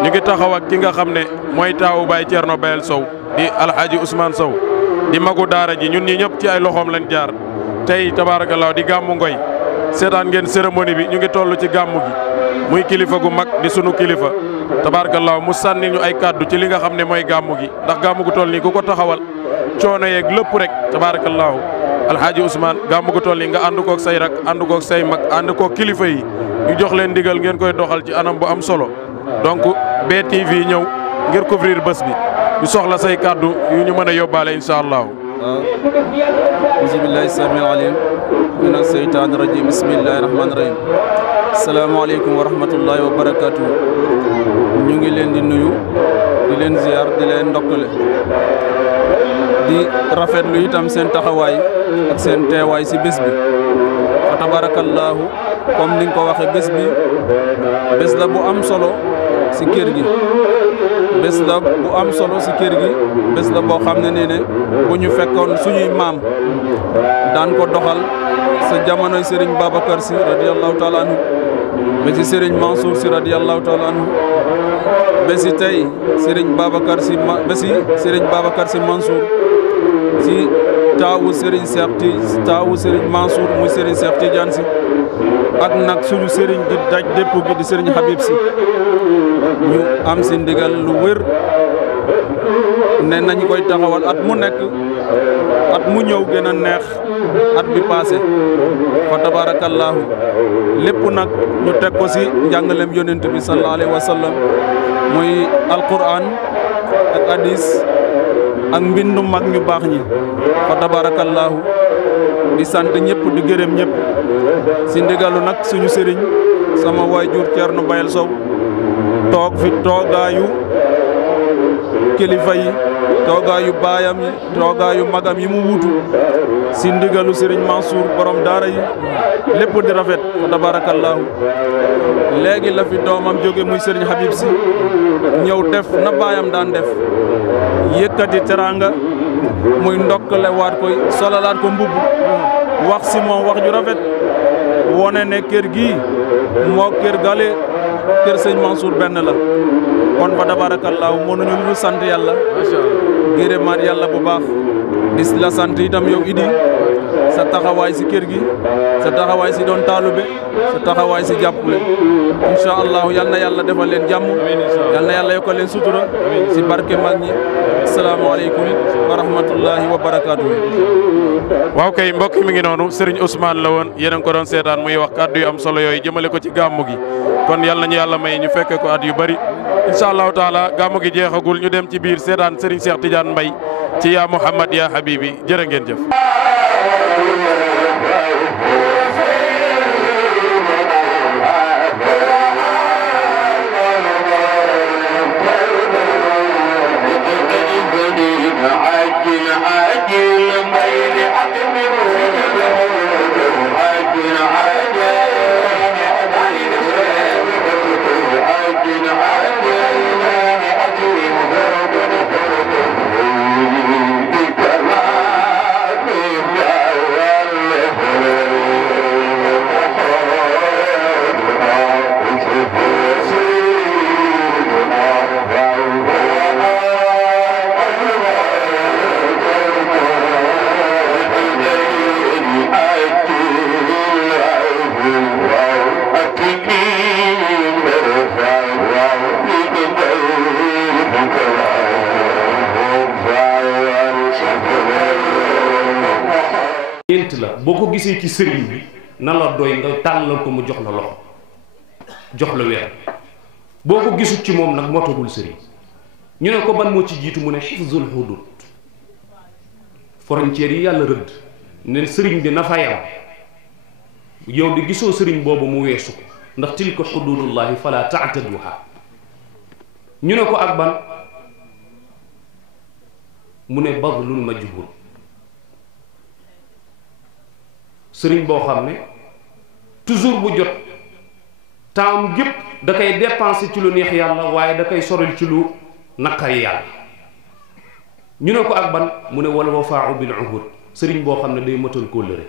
ñu ngi taxaw ak ki nga xam ne mooy taawu Baye Thierno Bayel Sow di Alhaji Ousmane Sow di magu daara ji ñun ñi ñëpp ci ay loxoom lañ jaar tey tabaarakallaahu di gàmmu Ngoye seetaan ngeen cérémonie bi ñu ngi toll ci gàmmu gi muy kilifa gu mag di sunu kilifa tabaarakallaahu mu sànni ñu ay kàddu ci li nga xam ne mooy gàmmu gi ndax gàmmu gu toll nii ku ko taxawal coono yeeg lépp rek tabaarakallaahu Alhaji Ousmane gàmmu gu toll nii nga ànd koog say rak ànd koog say mag ànd koog kilifa yi ñu jox leen ndigal ngeen koy doxal ci anam bu am solo donc BTV ñëw ngir couvrir bés bi ñu soxla say kàddu yu ñu mën a yóbbaale incha allahu. bismillahi samil alim mina seytaan rajim bismillahi rahmaani rahim asalaamaaleykum wa rahmatullahi wa barakatuh ñu ngi leen di nuyu di leen ziar di leen ndokkale di rafetlu itam seen taxawaay ak seen teewaay si bés bi fa tabarakallahu comme ni nga ko waxee bés bi bés la bu am solo si kër gi bés la bu am solo si kër gi bés la boo xam ne ne bu ñu fekkoon suñuy maam daan ko doxal sa jamonoy Serigne Babacar Sy radiyallahu taala anhu ba si Serigne Mansour Sy radiyallahu taala anhu ba si tey Serigne Babacar Sy ba si Serigne Babacar Sy Mansour si taawu Serigne Cheikh taawu Serigne Mansour muy Serigne Cheikh Tidiane Sy ak nag suñu sëriñ di daj dépp gi di sëriñ Habib si ñu am si ndigal lu wér ne nañ koy taxawal at mu nekk at mu ñëw gën a neex at bi passé fa tabarakallahu lépp nag ñu teg ko si njàngalem yonent bi sallallahu alayhi wa sallam muy alquran ak hadis ak mbindu mag ñu baax ñi fa tabarakallahu di sant ñëpp di gërëm ñëpp si ndigalu nag suñu sëriñ sama waajur Thierno Bayel Sow toog fi toogaayu kilifa yi toogaayu baayam yi toogaayu magam yi mu wuutu si ndigalu sëriñ Mansour borom daara yi lépp di rafet fa tabarakallahu léegi la fi doomam jóge muy sëriñ Habib si ñëw def na baayam daan def yëkkati teranga muy ndokkale waat koy solalaat ko mbubb wax si moom wax ju rafet wone ne kër gi moo kër gale kër sëñ Mansour benn la kon fa tabarakallahu mënuñu lu sant yàlla gërëmaat yàlla bu baax di la sant itam yow Idi sa taxawaay si kër gi sa taxawaay si doon taalube sa taxawaay si jàppale incha allahu yal na yàlla defal leen jàmm yal na yàlla yokkal leen sutura si barke mag ñi asalaamaaleykum wa rahmatullahi wa barakaatu. waaw kay mbokk mi ngi noonu Serigne Ousmane la woon yéen a ngi ko doon seetaan muy wax kàddu yu am solo yooyu jëmale ko ci gàmmu gi kon yal nañu yàlla may ñu fekke ko at yu bari incha allahu taala gàmmu gi jeexagul ñu dem ci biir seetaan Serigne Cheikh Tidiane Mbaye ci yaa Muhammad yaa Habibi jërë ngeen jëf. boo ko gisee ci sëriñ bi na la doy nga tàllal ko mu jox la loxo jox la weer boo ko gisut ci moom nag motagul sëriñ ñu ne ko ban moo ci jiitu mu ne xifzul hudud frontières yi yàlla rëdd ne sëriñ bi na fa yam yow di gisoo sëriñ boobu mu weesu ko ndax tilka xududullahi fala taataduha ñu ne ko ak ban mu ne badlul majhul sëriñ boo xam ne toujours bu jot temps gépp da koy dépenser ci lu neex yàlla waaye da koy soril ci lu naqari yàlla ñu ne ko ak ban mu ne wal wafaau bil uhud sëriñ boo xam ne day matal kóllëre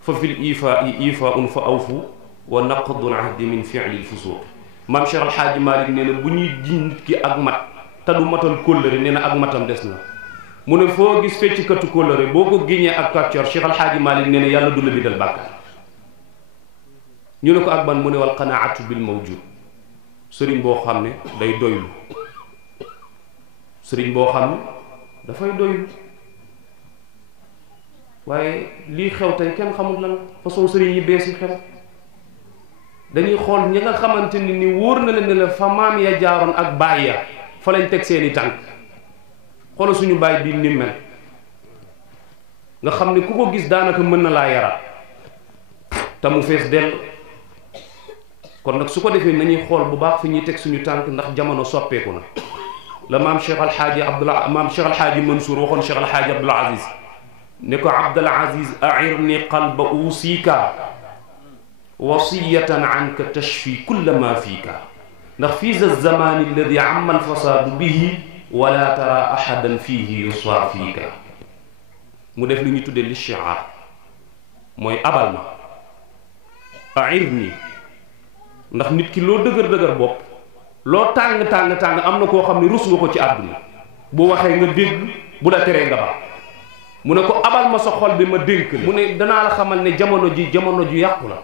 fa fil ifaun fa awfu wa naqdul ahdi min fi'li l fusuq maam Cheikh Alhaaji Malick nee na bu ñuy jiñ nit ki ak mat te du matal kóllëre nee na ak matam des na mu ne foo gis feccikatu kóllëre boo ko giñee ak kàccoor Cheikh Alhaaji Malick nee na yàlla du la bindal bàkkaar ñu ne ko ak ban mu ne wal qanaatu bil mawjud sëriñ boo xam ne day doylu sëriñ boo xam ne dafay doylu waaye lii xew tey kenn xamul lan façon sëriñ yi bees yi xew dañuy xool ñi nga xamante ni wóor na leen ne la fa maam ya jaaroon ak baay ya fa lañ teg seeni tànk xoolal suñu baay bii ni mel nga xam ne ku ko gis daanaka mën na laa yaraat te mu fees dell kon nag su ko defee nañuy xool bu baax fi ñuy teg suñu tànk ndax jamono soppeeku na la maam Cheikh Alhaaji maam Cheikh Alhaaji Mansour waxoon Cheikh Alhaaji Abdoul Aziz ne ko Abdoul Aziz a'irni qalba usika wasiyatan anka tashfi kulla ma fiika ndax fii za zamani alladi amma alfasadu bihi wala tara ahadan fihi yuswa fiika mu def li ñu tuddee li shi'ar mooy abal ma a'irni ndax nit ki loo dëgër dëgër bopp loo tàng tàng tàng am na koo xam ne rus nga ko ci àdduna bu waxee nga dégg bu la teree nga ba mu ne ko abal ma sa xol bi ma dénk la mu ne danaa la xamal ne jamono ji jamono ju yàqu la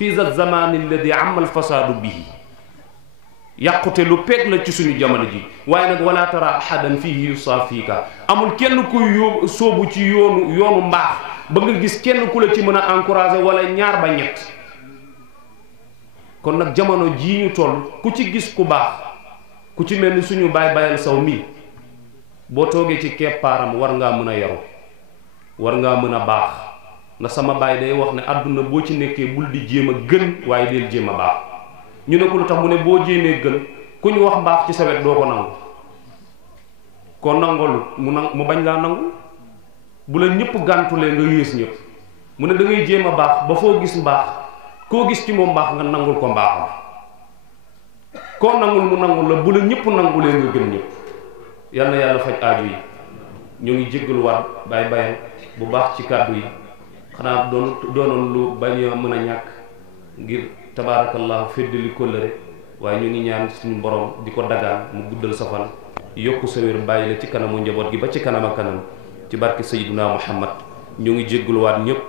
fi za zamani alladi amal fasaadu bihi yàqute lu peeg la ci suñu jamono ji waaye nag wala tara ahadan fihi yusaafika amul kenn kuy sóobu ci yoonu mbaax ba nga gis kenn ku la ci mën a encourager wala ñaar ba ñett kon nag jamono jii ñu toll ku ci gis ku baax ku ci mel ni suñu baay bayal saw mi boo toogee ci keppaaram war ngaa mën a yaru war ngaa mën a baax ndax sama baay day wax ne àdduna boo ci nekkee bul di jéem a gën waaye deel jéem a baax ñu ne ko lu tax mu ne boo jéemee gën ku ñu wax mbaax ci sa wet doo ko nangu koo nangoolu mu bañ laa nangu bu la ñëpp gàntulee nga yées ñëpp mu ne da ngay jéem a baax ba foo gis mbaax koo gis ci moom mbaax nga nangul ko mbaaxam koo nangul mu nangul la bu la ñëpp nangulee nga gën ñëpp yal na yàlla faj aaju yi ñoo ngi jéggalu waat bayal bu baax ci kàddu yi xanaa doonoon lu bañ a mën a ñàkk ngir tabaarakallahu feddali kóllëre waaye ñu ngi ñaan suñu borom di ko dagaan mu guddal sa fan yokku sa wér bàyyi la ci kanamu njaboot gi ba ci kanam ak kanam ci barke Sayyiduna Muhammad ñu ngi jéggaluwaat ñëpp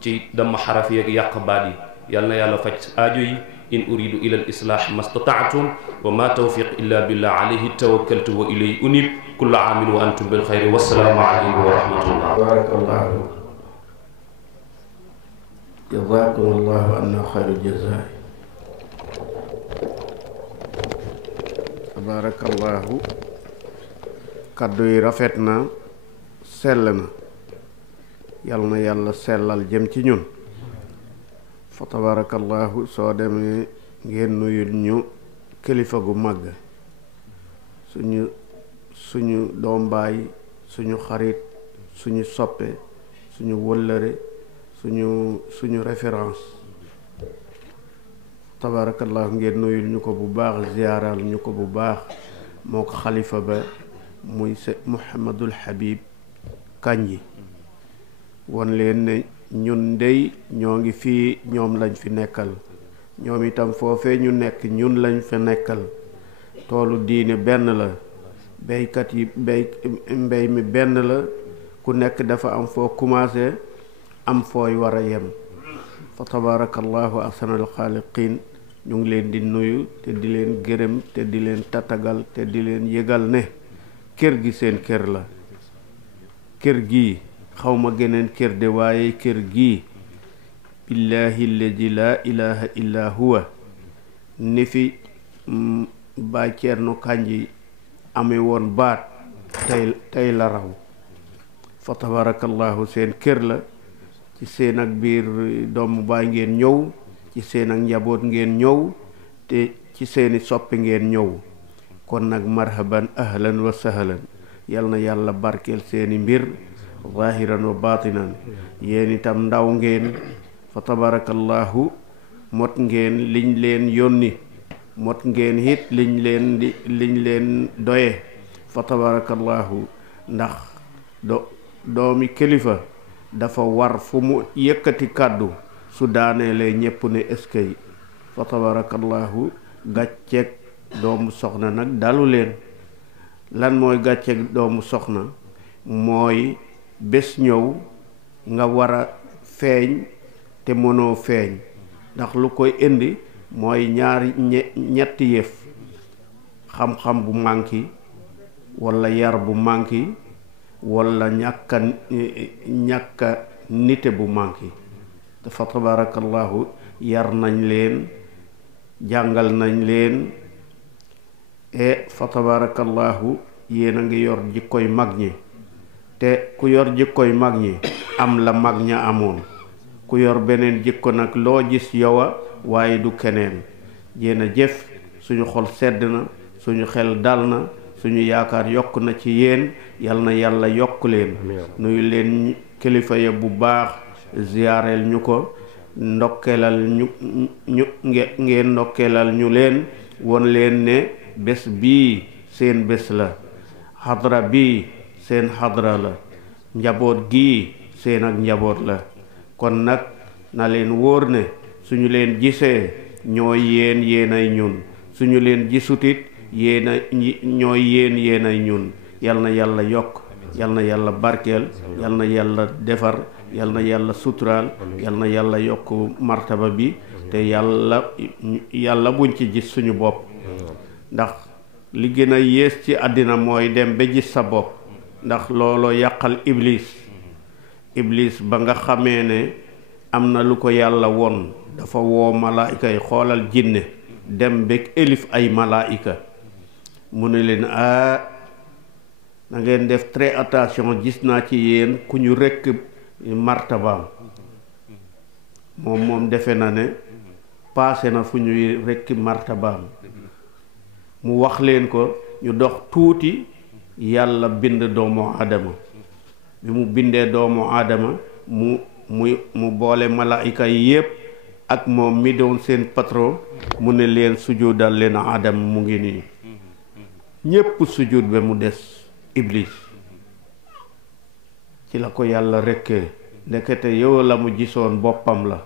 ci damm xaraf yi ak yàq baat yi yal na yàlla faj aajo yi in uridu ila al islah mastata'tum wa ma tawfiq illa billah alayhi tawakkaltu wa ilayhi unib kullu aamin wa antum bil khayri wassalamu alaykum wa rahmatullah. barakallahu jazakumullahu anna xayral jazaa. tabarakallahu kaddu yi rafet na sell na yal na yàlla sellal jëm ci ñun fa tabarakallahu soo demee ngeen nuyul ñu kilifa gu màgg suñu doom baay suñu xarit suñu soppe suñu wëllëre suñu référence tabarakallahu ngeen nuyul ñu ko bu baax ziyaaral ñu ko bu baax moo ko xalifa ba muy Mouhamadul Habib Kandji won leen ne ñun dey ñoo ngi fii ñoom lañ fi nekkal ñoom itam foofee ñu nekk ñun lañ fi nekkal toolu diine benn la béykat yi mbéy mi benn la ku nekk dafa am foo commencé am fooy war a yem fa tabarakallahu ahsanal xaaliqiin ñu ngi leen di nuyu te di leen gërëm te di leen tatagal te di leen yëgal ne kër gi seen kër la kër gi xawma geneen kër de waaye kër gi billahi alladi laa ilaha illa huwa ni fi Baay Ceerno Kandji amee woon baat tey la raw fa tabarakallahu seen kër la ci seen ak biir doomu baay ngeen ñëw ci seen ak njaboot ngeen ñëw te ci seeni soppe ngeen ñëw kon nag marhaban ahlan wa sahlan yal na yàlla barkeel seeni mbir zahiran wa batinan yéen itam ndaw ngeen fa tabarakallahu mot ngeen liñ leen yónni mot ngeen it liñ leen doye fa tabarakallahu ndax doomi kilifa dafa war fu mu yëkkati kàddu su daaneelee ñépp ne eskay fa tabarakallahu gàcceeg doomu soxna nag dalu leen lan mooy gàcceeg doomu soxna mooy bés ñëw nga war a feeñ te mënoo feeñ ndax lu koy indi mooy ñetti yëf xam-xam bu manki walla yar bu manki walla ñàkka nite bu manki dafa tabarakallahu yar nañ leen jàngal nañ leen fa tabarakallahu yéen a ngi yor jikkoy mag ñi te ku yor jikkoy mag ñi am la mag ña amoon ku yor beneen jikko nag loo gis yowa waaye du keneen yéen a jëf suñu xol sedd na suñu xel dal na suñu yaakaar yokk na ci yéen yal na yàlla yokk leen nuyu leen kilifa ya bu baax ziyaareel ñu ko ndokkeelal ngeen ndokkeelal ñu leen won leen ne bés bii seen bés la xadra bii seen xadra la njaboot gii seen ak njaboot la kon nag na leen wóor ne suñu leen gisee ñooy yéen ay ñun suñu leen gisutit ñooy yéen ay ñun yal na yàlla yokk yal na yàlla barkeel yal na yàlla defar yal na yàlla suturaal yal na yàlla yokk martaba bi te yàlla buñ ci gis suñu bopp ndax li gën a yées ci àddina mooy dem ba gis sa bopp ndax looloo yàqal iblis ba nga xamee ne am na lu ko yàlla won dafa woo malaayika yi xoolal jinne dem bég élif ay malaayika mu ne leen na ngeen def très attention gis naa ci yéen ku ñu rekk martabaam moom defe na ne paase na fu ñuy rekk martabaam mu wax leen ko ñu dox tuuti yàlla bind doomu aadama bi mu bindee doomu aadama mu boole malaayika yi yépp ak moom mi doon seen patron mu ne leen sujudal leen aadama mu ngi nii ñépp sujud ba mu des iblis ci la ko yàlla rekkee ndekete yow la mu gisoon boppam la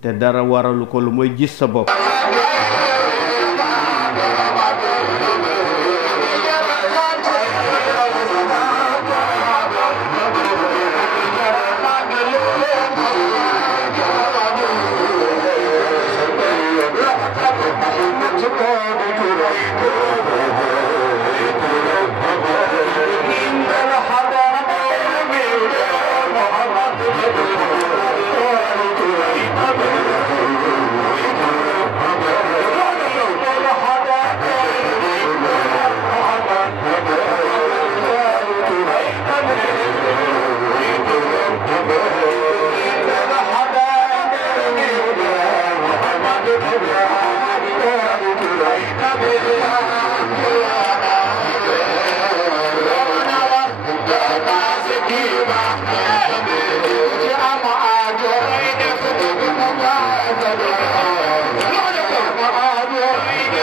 te dara waralu ko lu mooy gis sa bopp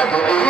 Yeah.